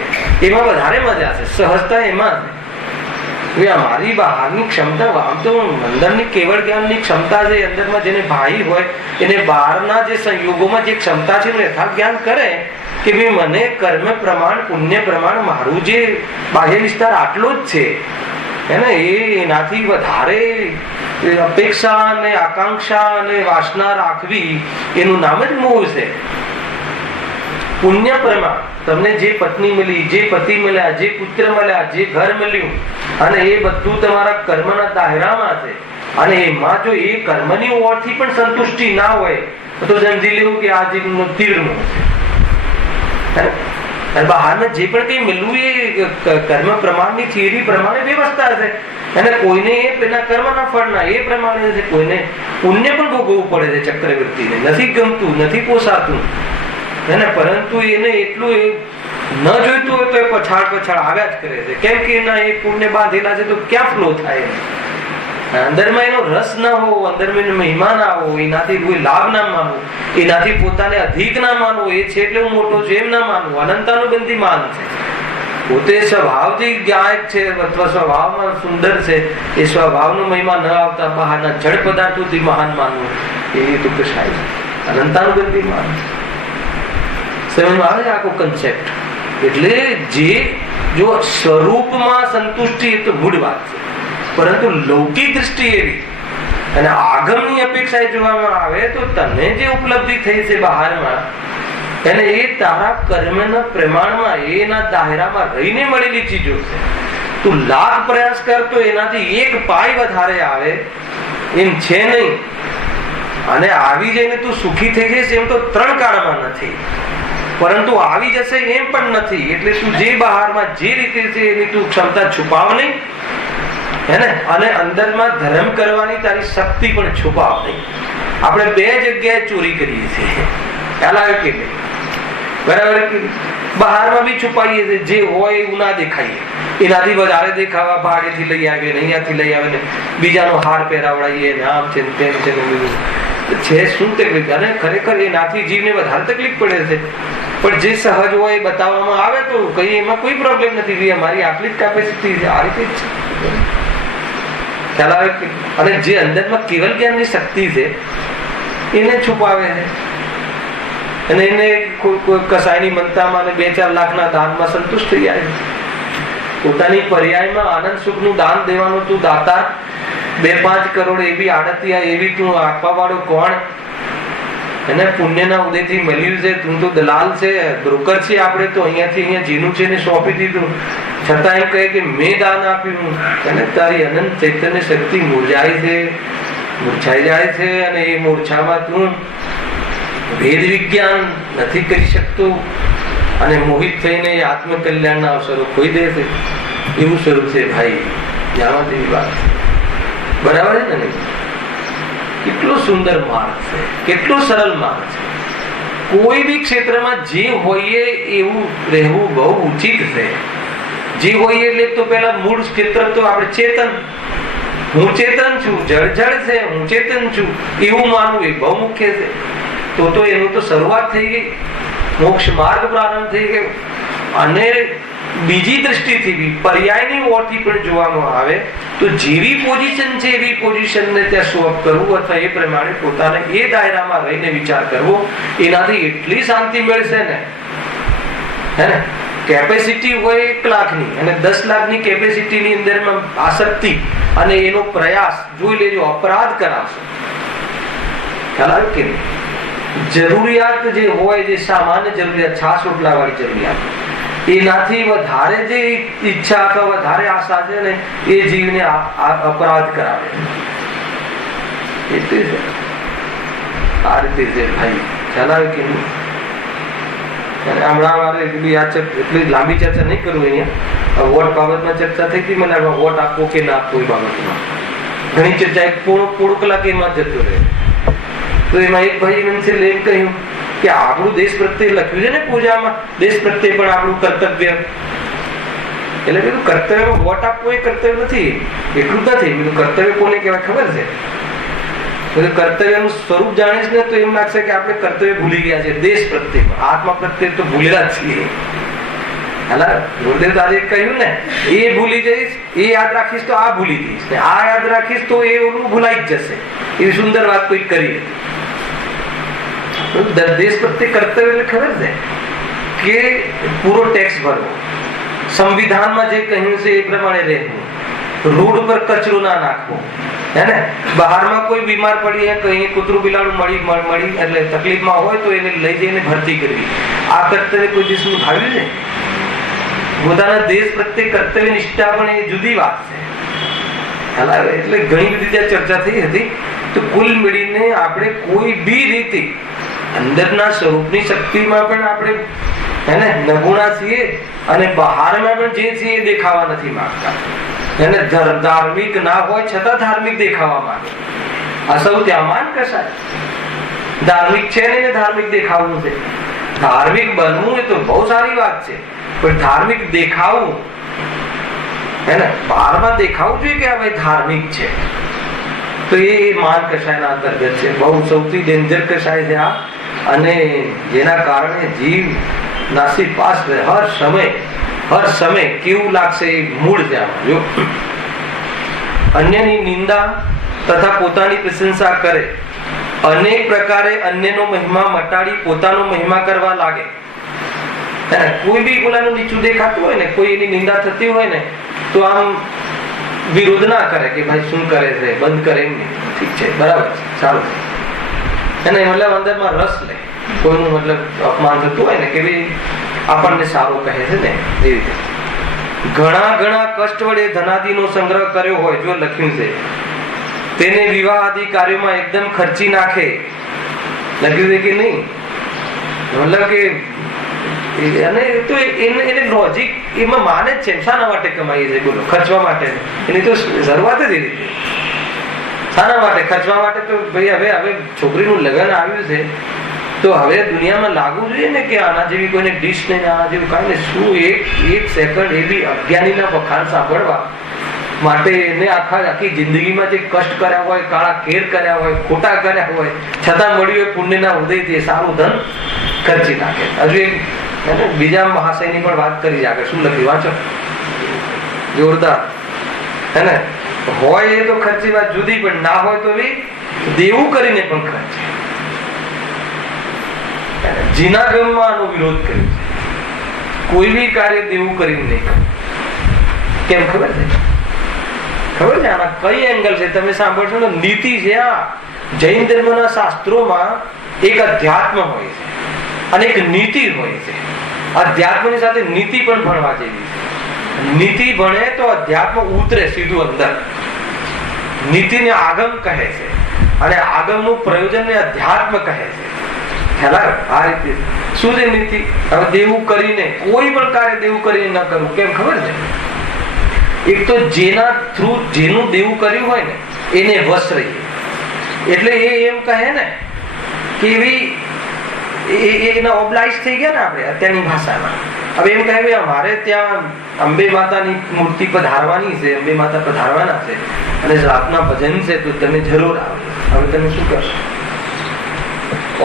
એમાં વધારે મજા છે, સહજતા એમાં. મારી બહારની ક્ષમતા, આમ તો અંદરની કેવળ જ્ઞાનની ક્ષમતા છે, અંદરમાં જેને ભાઈ હોય એને બહારના જે સંયોગોમાં જે ક્ષમતા છે યથાર્થ જ્ઞાન કરે કે ભાઈ મને કર્મ પ્રમાણ, પુણ્ય પ્રમાણ મારું જે બાહ્ય વિસ્તાર આટલો જ છે, એનાથી વધારે અપેક્ષા અને આકાંક્ષા અને વાસના રાખવી એનું નામ જ મોહ છે. પુણ્ય પ્રમાણ તમને જે પત્ની મળી, જે પતિ મળ્યા, જે પુત્ર મળ્યા, જે ઘર મળ્યું, અને એ બધું તમારા કર્મના દાયરામાં છે, અને એમાં જો એ કર્મની ઓળથી પણ સંતુષ્ટિ ના હોય તો સમજી લેવું કે આ જીવનનો તીવ્ર છે. બહારમાં જે પણ કઈ મળ્યું એ કર્મ પ્રમાણની થિયરી પ્રમાણે વ્યવસ્થા છે, અને કોઈને એના કર્મના ફળના એ પ્રમાણે છે, કોઈને પુણ્ય પણ ભોગવવું પડે છે. ચક્રવર્તીને નથી ગમતું, નથી પોસાતું, પરંતુ એને એટલું ન જોઈતું હોય તો એ પછાડ આવ્યા જ કરે છે. કેમ કે એના એ પુણ્ય બાંધેલા છે તો ક્યાં ફ્લો થાય? અંદરમાં એનો રસ ના હોવો, અંદરમાં એનો મહિમા ના હોવો, એનાથી કોઈ લાભ ના માનવું, એનાથી પોતાને અધિક ના માનવું, એ છે એટલે હું મોટો છું એમ ના માનવું, અનંતાનુબંધી માન છે. પોતે સ્વભાવથી જ્ઞાયક છે અથવા સ્વભાવમાં સુંદર છે, એ સ્વભાવનો મહિમા ન આવતા બહારના જળ પદાર્થોથી મહાન માનવું, એ તો કશાય અનંતાનુબંધી માન. સમજમાં આવે આખો કન્સેપ્ટ? એટલે જે જો સ્વરૂપમાં સંતુષ્ટિ એ તો મૂળ વાત છે, પરંતુ લૌકિક દ્રષ્ટિ એવી અને આગમની અપેક્ષા જોવામાં આવે તો તને જે ઉપલબ્ધિ થઈ છે બહારમાં, એને એ તારા કર્મના પ્રમાણમાં, એના દાયરામાં રહીને મળેલી ચીજો છે. તું લાખ પ્રયાસ કર તો એનાથી એક પાય વધારે આવે એમ છે નહીં, અને આવી જઈને તું સુખી થઈ જઈશ એમ તો 3 કાળમાં નથી, પરંતુ આવી જશે એમ પણ નથી. એટલે તું જે બહારમાં જે રીતે છે એની તું ક્ષમતા છુપાવ નહીં, અને અંદરમાં ધર્મ કરવાની તારી શક્તિ પણ છુપાવ નહીં. આપણે 2 જગ્યાએ ચોરી કરીએ છીએ, ખ્યાલ આવે કે નહીં? બરાબર. બહારમાં બી છુપાઈએ છીએ, જે હોય એવું ના દેખાઈએ, એનાથી વધારે દેખાવા ભાડેથી લઈ આવીએ ને અહીંયાથી લઈ આવે ને બીજાનો હાર પહેરાવડાવીએ ને આમ છે તેમ છે છે શું તકલીફ? અને ખરેખર એનાથી જીવને વધારે તકલીફ પડે છે. પણ જે સહજ હોય એ બતાવવામાં આવે તો કઈ એમાં કોઈ પ્રોબ્લેમ નથી, અમારી આટલી જ કેપેસિટી છે, આ રીતે જ છે. ખ્યાલ આવે? અને જે અંદરમાં કેવલ જ્ઞાનની શક્તિ છે એને છુપાવે છે, અને એને કસાયની મનતામાં 2-4 લાખના દાનમાં સંતુષ્ટ થઈ જાય. પોતાની પર્યાયમાં આનંદ સુખનું દાન દેવાનું તું દાતા, 2-5 કરોડ એવી આડતિયા એવી તું આપવા વાળો કોણ? એને પુણ્યના ઉદયથી મળ્યું છે, તું તો દલાલ છે, બ્રોકર છે. આપણે તો અહીંયાથી અહીંયા જેનું છે એને સોંપી દીધું, છતાં એમ કહે કે મેં દાન આપ્યું. અને તારી અનંત ચૈતન્ય શક્તિ મૂર્છાઈ જાય છે, અને એ મૂર્છામાં તું ભેદ વિજ્ઞાન નથી કરી શકતું અને મોહિત થઈને આત્મકલ્યાણના અવસરો ખોઈ દે છે, એવું સ્વરૂપ છે ભાઈ. જાણવા જેવી વાત છે. બરાબર છે ને? કેટલો સુંદર માર્ગ છે, કેટલો સરળ માર્ગ છે. કોઈ બી ક્ષેત્રમાં જે હોઈએ એવું રહેવું બહુ ઉચિત છે. જે હોઈએ એટલે તો પેલા મૂળ ક્ષેત્ર તો આપણે ચેતન, હું ચેતન છું, જળ જળ છે, હું ચેતન છું એવું માનવું એ બહુ મુખ્ય છે. તો એનું તો શરૂઆત થઈ ગઈ, મોક્ષ માર્ગ પ્રારંભ થઈ ગયો. અને બીજી દ્રષ્ટિથી બી પર્યાયની ઓરથી પણ જોવામાં આવે તો જેવી પોઝિશન છે એવી પોઝિશનને ત્યાં શો અપ કરવું અથવા એ પ્રમાણે પોતાને એ દાયરામાં રહીને વિચાર કરવો, એનાથી એટલી શાંતિ મળશે ને. હે ને? કેપેસિટી હોય 1 લાખની અને 10 લાખની કેપેસિટીની અંદરમાં આસક્તિ અને એનો પ્રયાસ જોઈ લેજો, અપરાધ કરાવશે. ખ્યાલ આવ્યો કે નહીં? જરૂરિયાત જે હોય, જે સામાન્ય જરૂરિયાત, છાસ રોટલા વાળી જરૂરિયાત, એનાથી વધારે જે ઈચ્છા અથવા વધારે આશા છે ને એ જીવને અપરાધ કરાવે. એટલે આ રીતે છે ભાઈ. ખ્યાલ આવે કે નહીં? હમણાં મારે એટલી લાંબી ચર્ચા નહીં કરું અહીંયા. વોટ બાબતમાં ચર્ચા થઈ હતી, મને વોટ આપવો કે ના આપવો એ બાબતમાં ઘણી ચર્ચા. એક પોણો કલાક એમાં જતો રહે. તો એમાં એક ભાઈ મને એમ કહ્યું કે આપણું દેશ પ્રત્યે લખ્યું છે ને પૂજામાં, દેશ પ્રત્યે પણ આપણું કર્તવ્ય. એટલે કીધું કર્તવ્યમાં વોટ આપવો એ કર્તવ્ય નથી, એટલું જ નથી. બીજું કર્તવ્ય કોને કહેવાય ખબર છે? કર્તવ્યનું સ્વરૂપ જાણીશ ને તો એમ લાગશે કે આપણે કર્તવ્ય ભૂલી ગયા છે. દેશ પ્રત્યે, આત્મા પ્રત્યે તો ભૂલેલા જ છીએ. ગુરુદેવ આજે કહ્યું ને, એ ભૂલી જઈશ, એ યાદ રાખીશ તો આ ભૂલી જઈશ, આ યાદ રાખીશ તો એ ઓલું ભૂલાઈ જ જશે. એવી સુંદર વાત કોઈ કરી. દેશ પ્રત્યે કર્તવ્ય એટલે ખબર છે કે પૂરો ટેક્સ ભરવો, સંવિધાનમાં જે કહ્યું છે એ પ્રમાણે રહેવું, રોડ પર કચરો ના નાખવો, હે ને? બહારમાં કોઈ બીમાર પડી, કઈ કૂતરું બિલાડું મળી એટલે તકલીફમાં હોય તો એને લઈ જઈને ભરતી કરવી. આ કર્તવ્ય કોઈ દેશ નું ભાવ્યું છે? પોતાના દેશ પ્રત્યે કર્તવ્ય નિષ્ઠા પણ એ જુદી વાત છે. એટલે ઘણી બધી ત્યાં ચર્ચા થઈ હતી. તો કુલ મળીને આપણે કોઈ બી રીતે અંદરના સ્વરૂપની શક્તિમાં પણ આપણે હે ને નગુણા છીએ અને બહારમાં પણ જે છીએ એ દેખાવા નથી માંગતા. એને ધાર્મિક ના હોય છતાં ધાર્મિક દેખાવા માંગે. આ સૌ ત્યાં માન કસાય. ધાર્મિક છે ને ધાર્મિક દેખાવું છે. ધાર્મિક બનવું એ તો બહુ સારી વાત છે, પણ ધાર્મિક દેખાવું હે ને બહારમાં દેખાવું જોઈએ કે ભાઈ ધાર્મિક છે. તો એ માન કસાયના અંતર્ગત છે. બહુ સૌથી ડેન્જર કસાય છે આ. અને જેના કારણે જીવ નાસીપાસ હર સમય કેવું લાગશે એ મૂળ છે. જો અન્યની નિંદા તથા પોતાની પ્રશંસા કરે, અનેક પ્રકારે અન્યનો મહિમા મટાડી પોતાનો મહિમા કરવા લાગે. કોઈ બી બોલાનું નીચું દેખાતું હોય ને, કોઈ એની નિંદા થતી હોય ને, તો આમ વિરોધ ના કરે કે ભાઈ શું કરે છે, બંધ કરે. એમ નહીં, ઠીક છે, બરાબર છે, સારું છે. એને મતલબ અંદરમાં રસ લે. કોઈનું મતલબ અપમાન થતું હોય ને કે ભાઈ આપણને સારું કહે છે ને, એ રીતે. ઘણા કષ્ટ વડે ધનાદિનો સંગ્રહ કર્યો હોય, જો લખ્યું છે, તેને વિવાહ આદિ કાર્યોમાં એકદમ ખર્ચી નાખે. લખ્યું છે કે નહીં? મતલબ કે અને તો એને લોજિક એમાં માને જ છે. શાના માટે કમાઈએ છે બોલો? ખર્ચવા માટે. એની તો શરૂઆત જ એ રીતે. શાના માટે? ખર્ચવા માટે. તો ભાઈ હવે છોકરીનું લગ્ન આવ્યું છે તો હવે દુનિયામાં લાગવું જોઈએ ને કે આના જેવી કોઈને ડીશ નહીં, આના જેવું કાંઈ નહીં. શું એક સેકન્ડ એ બી અજ્ઞાનીના વખાણ સાંભળવા માટે એને આખી જિંદગીમાં જે કષ્ટ કર્યા હોય, કાળા કેર કર્યા હોય, ખોટા કર્યા હોય, છતાં મળ્યું હોય પુણ્યના ઉદયથી સારું ધન ખર્ચી નાખે. હજુ એક બીજા મહાશયની પણ વાત કરી આગળ. શું લખ્યું વાંચો, જોરદાર હે ને. હોય એ તો ખર્ચી વાત જુદી, પણ ના હોય તો બી દેવું કરીને પણ ખર્ચે. જીના ગમમાં આનો વિરોધ કર્યો છે. કોઈ બી કાર્ય દેવું કરીને નહીં કરે. કેમ ખબર છે? ખબર છે આના કઈ એંગલ છે? તમે સાંભળશો ને, નીતિ છે. આ જૈન ધર્મના શાસ્ત્રોમાં એક અધ્યાત્મ હોય છે અને એક નીતિ હોય છે. અધ્યાત્મની સાથે નીતિ પણ ભણવા જેવી છે. નીતિ ભણે તો અધ્યાત્મ ઉતરે સીધું અંદર. નીતિને આગમ કહે છે અને આગમનું પ્રયોજનને અધ્યાત્મ કહે છે. ખ્યાલ આવે? આ રીતે શું છે નીતિ? હવે દેવું કરીને કોઈ પણ કાર્ય દેવું કરીને ન કરવું. કેમ ખબર છે? એક તો જેના થ્રુ જેનું દેવું કર્યું હોય ને એને વશ રહીએ. એટલે એ એમ કહે ને કે એના ઓબ્લાઇઝ થઈ ગયા ને આપણે અત્યારની ભાષામાં. હવે એમ કહે અમારે ત્યાં અંબે માતાની મૂર્તિ પધારવાની છે, અંબે માતા પધારવાના છે અને રાતના ભજન છે તો તમે જરૂર આવો. હવે તમે શું કરશો?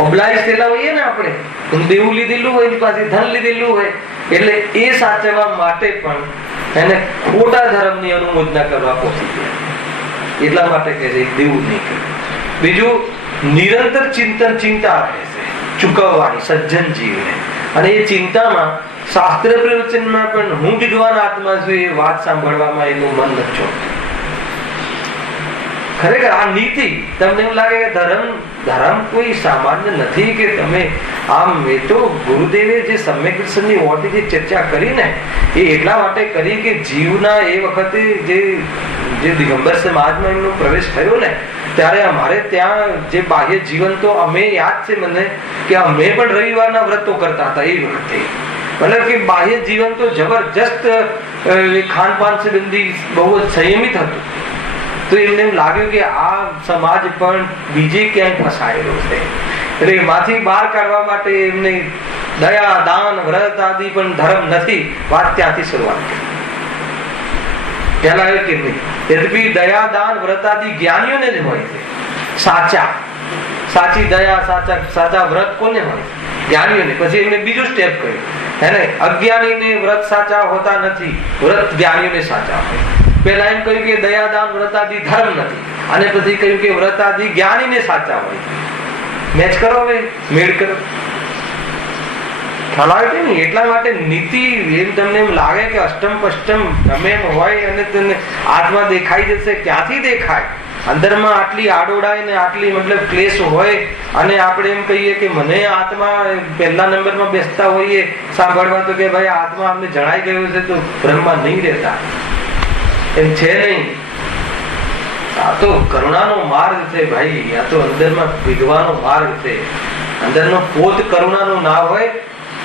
ઓબ્લાઇઝ થયેલા હોઈએ ને આપણે, દેવું લીધેલું હોય, પાછી ધન લીધેલું હોય, એટલે એ સાચવવા માટે પણ એને ખોટા ધર્મની અનુમોદના કરવા પહોંચી ગયા. એટલા માટે કહે છે દેવું નહીં કરે. બીજું, નિરંતર ચિંતા રહે છે ચૂકવવાની સજ્જન જીવને. અને એ ચિંતામાં શાસ્ત્ર પ્રવચનમાં પણ હું વિદ્વાન આત્મા છું એ વાત સાંભળવામાં એનું મન નથી છોડતું. ખરેખર આ નીતિ તમને એવું લાગે કે ધર્મ કોઈ સામાન્ય નથી કે તમે આમ. એ તો ગુરુદેવે જે સમ્યક દર્શનની ઓરથી જે ચર્ચા કરી ને એ એટલા માટે કરી કે જીવના એ વખતે જે દિગંબર સમાજમાં એમનો પ્રવેશ થયો ને ત્યારે અમારે ત્યાં જે બાહ્ય જીવન તો અમે યાદ છે મને કે અમે પણ રવિવારના વ્રતો કરતા હતા એ વખતે. મતલબ કે બાહ્ય જીવન તો જબરજસ્ત ખાનપાન સંબંધી બહુ જ સંયમિત હતું. તો એમને એમ લાગ્યું કે આ સમાજ પણ બીજે ક્યાંય ફસાયેલો છે, એટલે એમાંથી બહાર કાઢવા માટે એમને દયા દાન વ્રત આદિ પણ ધર્મ નથી. વાત ત્યાંથી શરૂઆત કરી. પેલા એ કે નહીં, યદ્યપિ દયા દાન વ્રત આદિ જ્ઞાનીઓને જ હોય છે. સાચી દયા સાચા વ્રત કોને હોય? જ્ઞાનીઓને. પછી એમને બીજું સ્ટેપ કહ્યું હે ને, અજ્ઞાનીને વ્રત સાચા હોતા નથી, વ્રત જ્ઞાનીઓને સાચા હોય. પેલા એમ કહ્યું કે દયાદાન વ્રતાદિ ધર્મ નથી, અને પછી કહ્યું કે વ્રતાદિ જ્ઞાનીને સાચા હોય. મેચ કરો, હવે મેળ કરો. ખ્યાલ આવે ને? એટલા માટે નીતિ એમ તમને એમ લાગે કે અષ્ટમ પષ્ટમ ગમે એમ હોય અને તમને આત્મા દેખાઈ જશે. ક્યાંથી દેખાય? અંદરમાં આટલી આડોડાય ને આટલી મતલબ ક્લેશ હોય અને આપણે એમ કહીએ કે મને આત્મા પહેલા નંબરમાં બેસતા હોઈએ સાંભળવા તો કે ભાઈ આત્મા અમને જણાઈ ગયો છે તો બ્રહ્મા નહીં રહેતા. એમ છે નહીં. આ તો કરુણાનો માર્ગ છે ભાઈ. આ તો અંદરમાં વિધવાનો માર્ગ છે. અંદરનો પોત કરુણાનો ના હોય.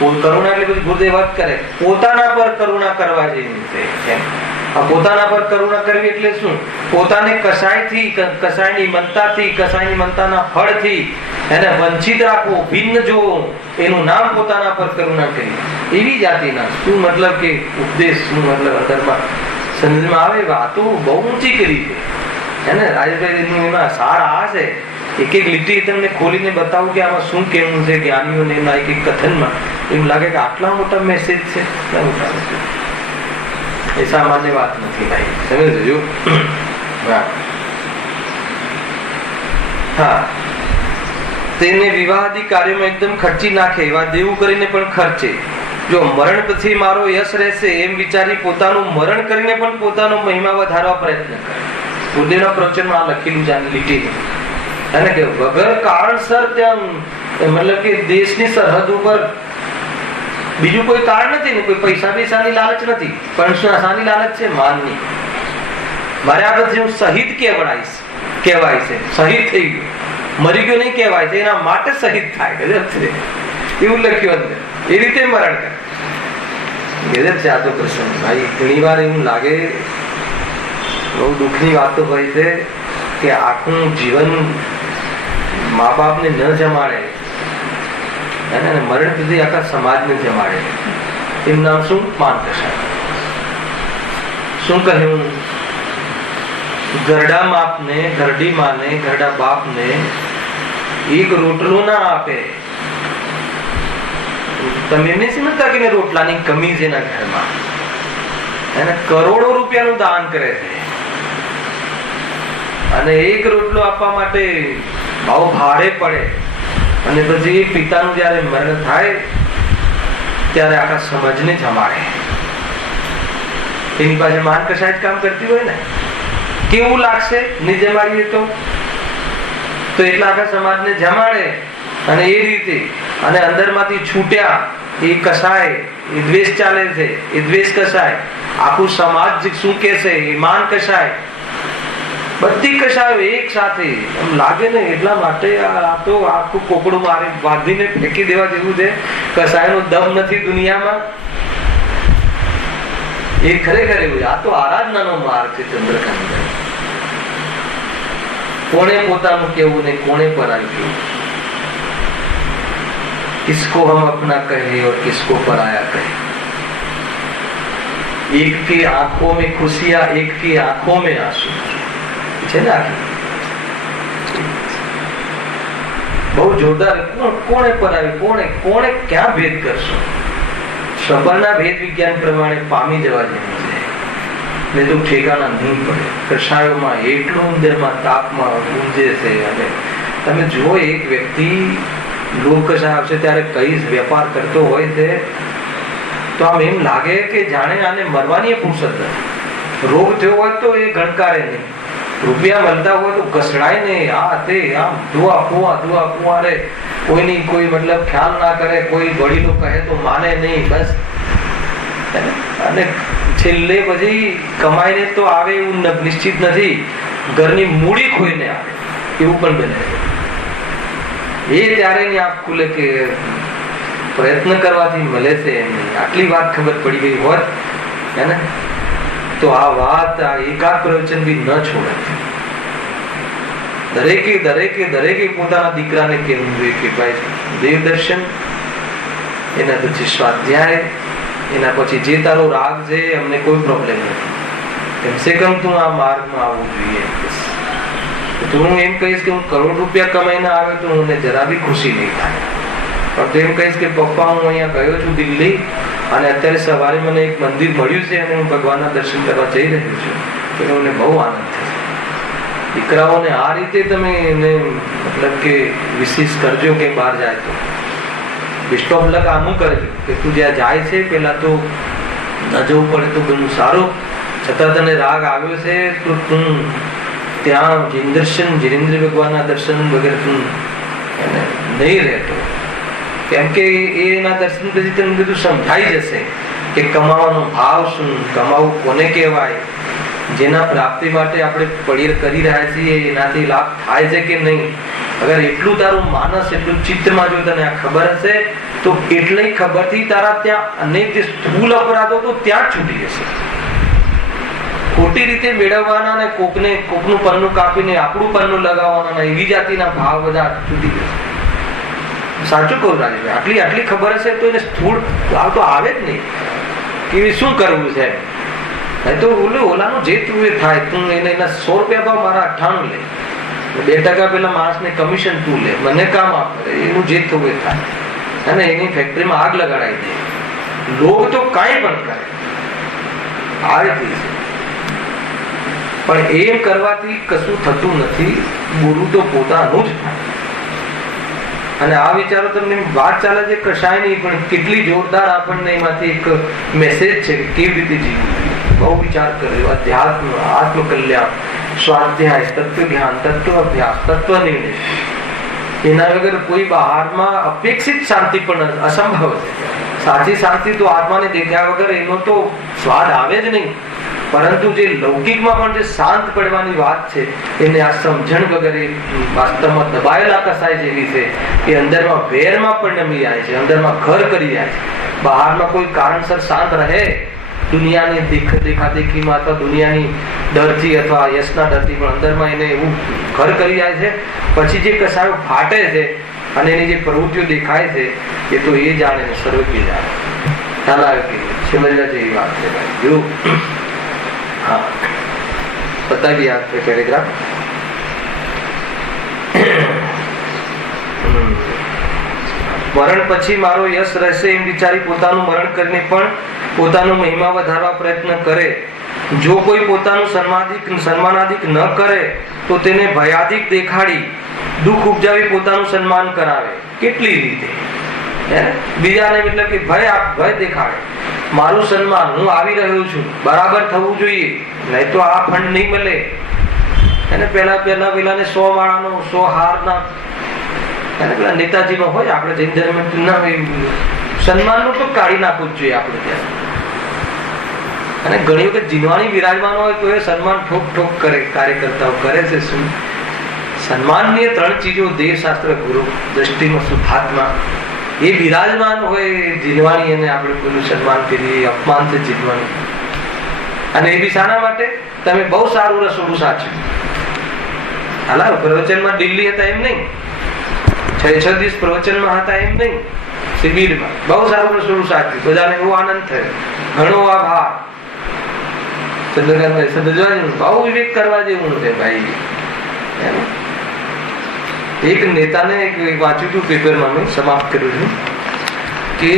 કરુણા એટલે બધી ગુરુદેવ વાત કરે પોતાના પર કરુણા કરવા જેવી છે. પોતાના પર કરુણા કરવી એટલે શું? પોતાને કસાયથી, કસાયની મમતાથી, કસાયની મમતાના ફળથી એને વંચિત રાખવો, ભિન્ન જોવો, એનું નામ પોતાના પર કરુણા કરી. એવી જાતિના શું મતલબ કે ઉપદેશ શું મતલબ અંદરમાં સમજમાં આવે. વાતો બહુ ઊંચી કરી છે ને રાજભાઈ. એમાં સાર આ છે, એક એક લીટી તમને ખોલીને બતાવું કે આમાં શું કેવું છે જ્ઞાનીઓને એમના એક એક કથનમાં. એમ લાગે કે આટલા મોટા મેસેજ છે. એ સામાન્ય વાત નથી ભાઈ, સમજો. હા, તેને વિવાહાદી કાર્યોમાં એકદમ ખર્ચી નાખે એવા દેવું કરીને પણ ખર્ચે. જો મરણ પછી મારો યશ રહેશે એમ વિચારી પોતાનું મરણ કરીને પણ પોતાનો મહિમા વધારવા પ્રયત્ન કરે. ગુરુદેવના પ્રવચનમાં આ લખેલું છે લીટી અને કે વગર કારણસર ત્યાં મતલબ કે દેશની સરહદ ઉપર બીજું કોઈ કારણ નથી ને, કોઈ પૈસા પૈસાની લાલચ નથી, પણ શાની લાલચ છે? માનની. મારે આ પછી હું શહીદ કહેવાય છે. શહીદ થઈ ગયો, મરી ગયો નહીં કહેવાય છે, એના માટે શહીદ થાય. એવું લખ્યું અંદર. એ રીતે મરણ કરે. ગજબ છે આ તો પ્રસંગ ભાઈ. ઘણી વાર એવું લાગે, બહુ દુઃખની વાતો હોય છે કે આખું જીવન મા બાપને ન જમાડે અને મરણ પછી આખા સમાજને જમાડે. એનું નામ શું? માનકશા. શું કહ્યું? ઘરડા માપને, ઘરડી માને, ઘરડા બાપને એક રોટલો ના આપે. તમે એમને સમજતા કે રોટલાની કમી છે એના ઘરમાં, એને કરોડો રૂપિયાનું દાન કરે છે અને એક રોટલો આપવા માટે બહુ ભારે પડે. અને પછી પિતાનું જયારે મરણ થાય ત્યારે આખા સમાજને જમાડે. એની પાસે માનકશા જ કામ કરતી હોય ને, કેવું લાગશે નહીં જમાડીએ તો? એટલા આખા સમાજને જમાડે અને એ રીતે અને અંદરમાંથી છૂટ્યા એ કસાય, એ દ્વેષ ચાલે છે, એ દ્વેષ કસાય. આખું સમાજ શું કે છે એ માન કસાય. બધી કશાયો એક સાથે એમ લાગે ને, એટલા માટે આ તો આખું કોકડું મારી બાંધીને ફેંકી દેવા જેવું છે. કશાયનો દમ નથી દુનિયામાં. એ ખરેખર એવું. આ તો આરાધનાનો માર્ગ છે ચંદ્રકાંત. કોને પોતાનું કેવું ને કોને પરાયું કેવું, किसको हम अपना कहे और किसको पराया कहे. एक की आंखों में खुशियां, एक की आंखों में आंसू છે ને. બહુ જોરદાર. કોણે પરાયું, કોણે ક્યાં ભેદ કરશો? સબરના ભેદ વિજ્ઞાન પ્રમાણે પામી જવા જેવું છે. ને તો ઠેકાણા નહીં પડે. કષાયોમાં એટલું અંદરમાં તાપમાં ગુંજે છે. અને તમે જુઓ, એક વ્યક્તિ લોકકષાય આવશે ત્યારે કઈ વેપાર કરતો હોય છે તો આમ એમ લાગે કે જાણે આને મરવાની ફુરસત નથી. રોગ થયો હોય તો એ ગણકારે નહીં, રૂપિયા મળતા હોય તો ઘસડાય નહીં, આ તે આમ દુઆ કુવા રે, કોઈની કોઈ મતલબ ખ્યાલ ના કરે, કોઈ વડીલો કહે તો માને નહીં, બસ. અને છેલ્લે પછી કમાઈને તો આવે એવું નિશ્ચિત નથી, ઘરની મૂડી ખોઈને આવે એવું પણ બને. એ ત્યારે ની આંખ ખુલે કે પ્રયત્ન કરવાથી મળે છે. આટલી વાત ખબર પડી ગઈ હોત હે તો આ વાત, આ એકાદ પ્રવચન બી ન છોડે. દરેકે પોતાના દીકરાને કહેવું જોઈએ કે ભાઈ દેવ દર્શન, એના પછી સ્વાધ્યાય, એના પછી જે તારો રાગ છે અમને કોઈ પ્રોબ્લેમ નથી, કમસે કમ તું આ માર્ગમાં આવવું જોઈએ. તો હું એમ કહીશ કે હું કરોડ રૂપિયા કમાઈને આવે તો મને જરા બી ખુશી નહીં થાય. પણ તો એમ કહીશ કે પપ્પા હું અહીંયા ગયો છું દિલ્હી અને અત્યારે સવારે મને એક મંદિર મળ્યું છે અને હું ભગવાનના દર્શન કરવા જઈ રહ્યો છું, તો મને બહુ આનંદ થશે. દીકરાઓને આ રીતે તમે એને મતલબ કે વિશેષ કરજો કે બહાર જાય તો બેસ્ટ ઓફ લક આમ કરજો કે તું જ્યાં જાય છે પેલા તો ન જવું પડે તો ઘણું સારું. છતાં તને રાગ આવ્યો છે તો તું ત્યાં જીનેન્દ્ર ભગવાનના દર્શન વગર તું નહીં રહેતો, કેમ કે એના દર્શન પછી તમને બધું સમજાઈ જશે કે કમાવાનો ભાવ શું, કમાવું કોને કહેવાય, જેના પ્રાપ્તિ માટે આપણે પડીર કરી રહ્યા છીએ એનાથી લાભ થાય છે કે નહીં. અગર એટલું તારું માનસ, એટલું ચિત્તમાં જો તને આ ખબર હશે તો એટલી ખબરથી તારા ત્યાં અનેક જે સ્થૂલ અપરાધો તો ત્યાં જ છૂટી જશે. ખોટી રીતે મેળવવાના ને કોકનું પન્નું કાપીને આપણું પન્નું લગાવવાના એવી જાતિના ભાવ બધા છૂટી જશે. સાચું કહું રાજભાઈ, આટલી ખબર હશે તો એને સ્થૂળ ભાવ તો આવે જ નહીં કે શું કરવું છે. તો ઓલાનું જે તું એ થાય, તું એને એના 100 રૂપિયા ભાવ મારા 98 લે, 2% પેલા માણસને કમિશન તું લે, મને કામ આપે, એનું જે થવું એ થાય. અને એની ફેક્ટરીમાં આગ લગાડાઈ દે. લોક તો કાંઈ પણ કરે આ રીતે છે, પણ એમ કરવાથી કશું થતું નથી. બોલું તો પોતાનું જ થાય. અને આ વિચારો તમને વાત ચાલે છે કશાય નહીં, પણ કેટલી જોરદાર આપણને એમાંથી એક મેસેજ છે કે કેવી રીતે જીવવું. બહુ વિચાર કર્યો. અધ્યાત્મ, આત્મકલ્યાણ, સ્વાધ્યાય, તત્વ જ્ઞાન, તત્વ અભ્યાસ, તત્વ નિર્ણય, એના વગર કોઈ બહારમાં અપેક્ષિત શાંતિ પણ અસંભવ છે. સાચી શાંતિ તો આત્માને દેખ્યા વગર એનો તો સ્વાદ આવે જ નહીં. પરંતુ જે લૌકિકમાં પણ જે શાંત પડવાની વાત છે એને આ સમજણ વગર વાસ્તવમાં દબાયેલા કસાય જેવી છે કે અંદરમાં વેરમાં પણ નમી જાય છે, અંદરમાં ઘર કરી જાય છે. બહારમાં કોઈ કારણસર શાંત રહે, દુનિયાની દેખાદેખીમાં અથવા દુનિયાની ડરથી અથવા યશના ડરથી, પણ અંદરમાં એને એવું ઘર કરી જાય છે. પછી જે કસાયો ફાટે છે અને એની જે પ્રવૃત્તિઓ દેખાય છે એ તો એ જાણે ને સર્વજ્ઞ જાણે. ખ્યાલ આવે કે સમજવા જેવી વાત છે ભાઈ. જો હા બતાવી આ પેરેગ્રાફ. મરણ પછી મારો યશ રહેશે એમ વિચારી પોતાનું મરણ કરીને પણ પોતાનો મહિમા વધારવા પ્રયત્ન કરે. જો કોઈ પોતાનું સન્માનાદિક ન કરે તો તેને ભયાદિક દેખાડી દુઃખ ઉપજાવી પોતાનું સન્માન કરાવે. કેટલી રીતે બીજાને મતલબ કે ભય દેખાડે, મારું સન્માન, હું આવી રહ્યો છું, બરાબર થવું જોઈએ, નહીં તો આ ફંડ નહીં મળે. એને પેલા પેલાને 100 માળાનો 100 હારના પેલા નેતાજીમાં હોય, આપણે જૈન ધર્મ ના હોય, સન્માનનું તો કાઢી નાખવું જ જોઈએ આપણે ત્યાં. અને ઘણી વખત જીનવાણી વિરાજમાન હોય તો એ સન્માન ઠોક ઠોક કરે, કાર્યકર્તાઓ કરે છે શું? સન્માનની 3 ચીજો, દેહ, શાસ્ત્ર, ગુરુ, દ્રષ્ટિમાં શુદ્ધાત્મા, એ વિરાજમાન હોય જીનવાણી, અને આપણે કોઈનું સન્માન કરીએ અપમાન છે જીનવાણી. અને એ બી શાના માટે? તમે બહુ સારું રસોડું સાચ્યું. હાલા પ્રવચનમાં દિલ્હી હતા એમ નહીં, 6 દિવસ પ્રવચનમાં હતા એમ નહીં, શિબિરમાં બહુ સારું રસોડું સાચ્યું, બધાને બહુ આનંદ થયો, ઘણો આભાર. ચંદ્રકાંતભાઈ સમજવાનું બહુ વિવેક કરવા જેવું છે ભાઈ. એક નેતાને વાંચ્યું હતું પેપરમાં, મેં સમાપ્ત કર્યું છું કે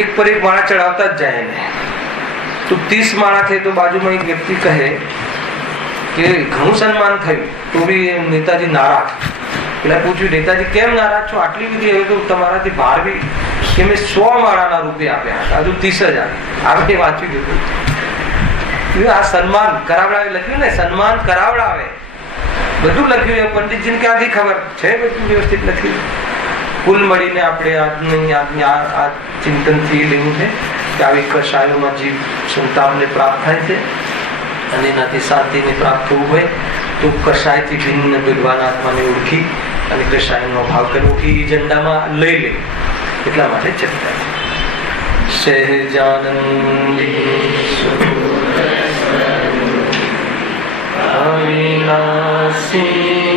એક પર એક માળા ચડાવતા જ જાય ને, તો 30 માળા થઈ તો બાજુમાં એક વ્યક્તિ કહે કે ઘણું સન્માન થયું તો બી નેતાજી નારાજ. પેલા પૂછ્યું, નેતાજી કેમ નારાજ છો? આટલી બધી હવે તો તમારાથી બહાર બી કે મેં 100 માળાના રૂપિયા આપ્યા, હજુ 30,000 આપણે વાંચ્યું દીધું. આ સન્માન કરાવડાવે લખ્યું ને, સન્માન કરાવડાવે બધું લખ્યું. પંડિતજીને ક્યાંથી ખબર છે? બધું વ્યવસ્થિત લખ્યું. કુલ મળીને આપણે આ ચિંતનથી લેવું છે કે આવી કશાયોમાં જીવ સંતાપને પ્રાપ્ત થાય છે, અને એનાથી શાંતિને પ્રાપ્ત થવું હોય તો કશાયથી ભિન્ન ભગવાન આત્માને ઓળખી અને કશાયનો ભાવ કરવો, એ એજન્ડામાં લઈ લે. એટલા માટે ચર્ચા છે. સહેજાનંદ અવિનાશી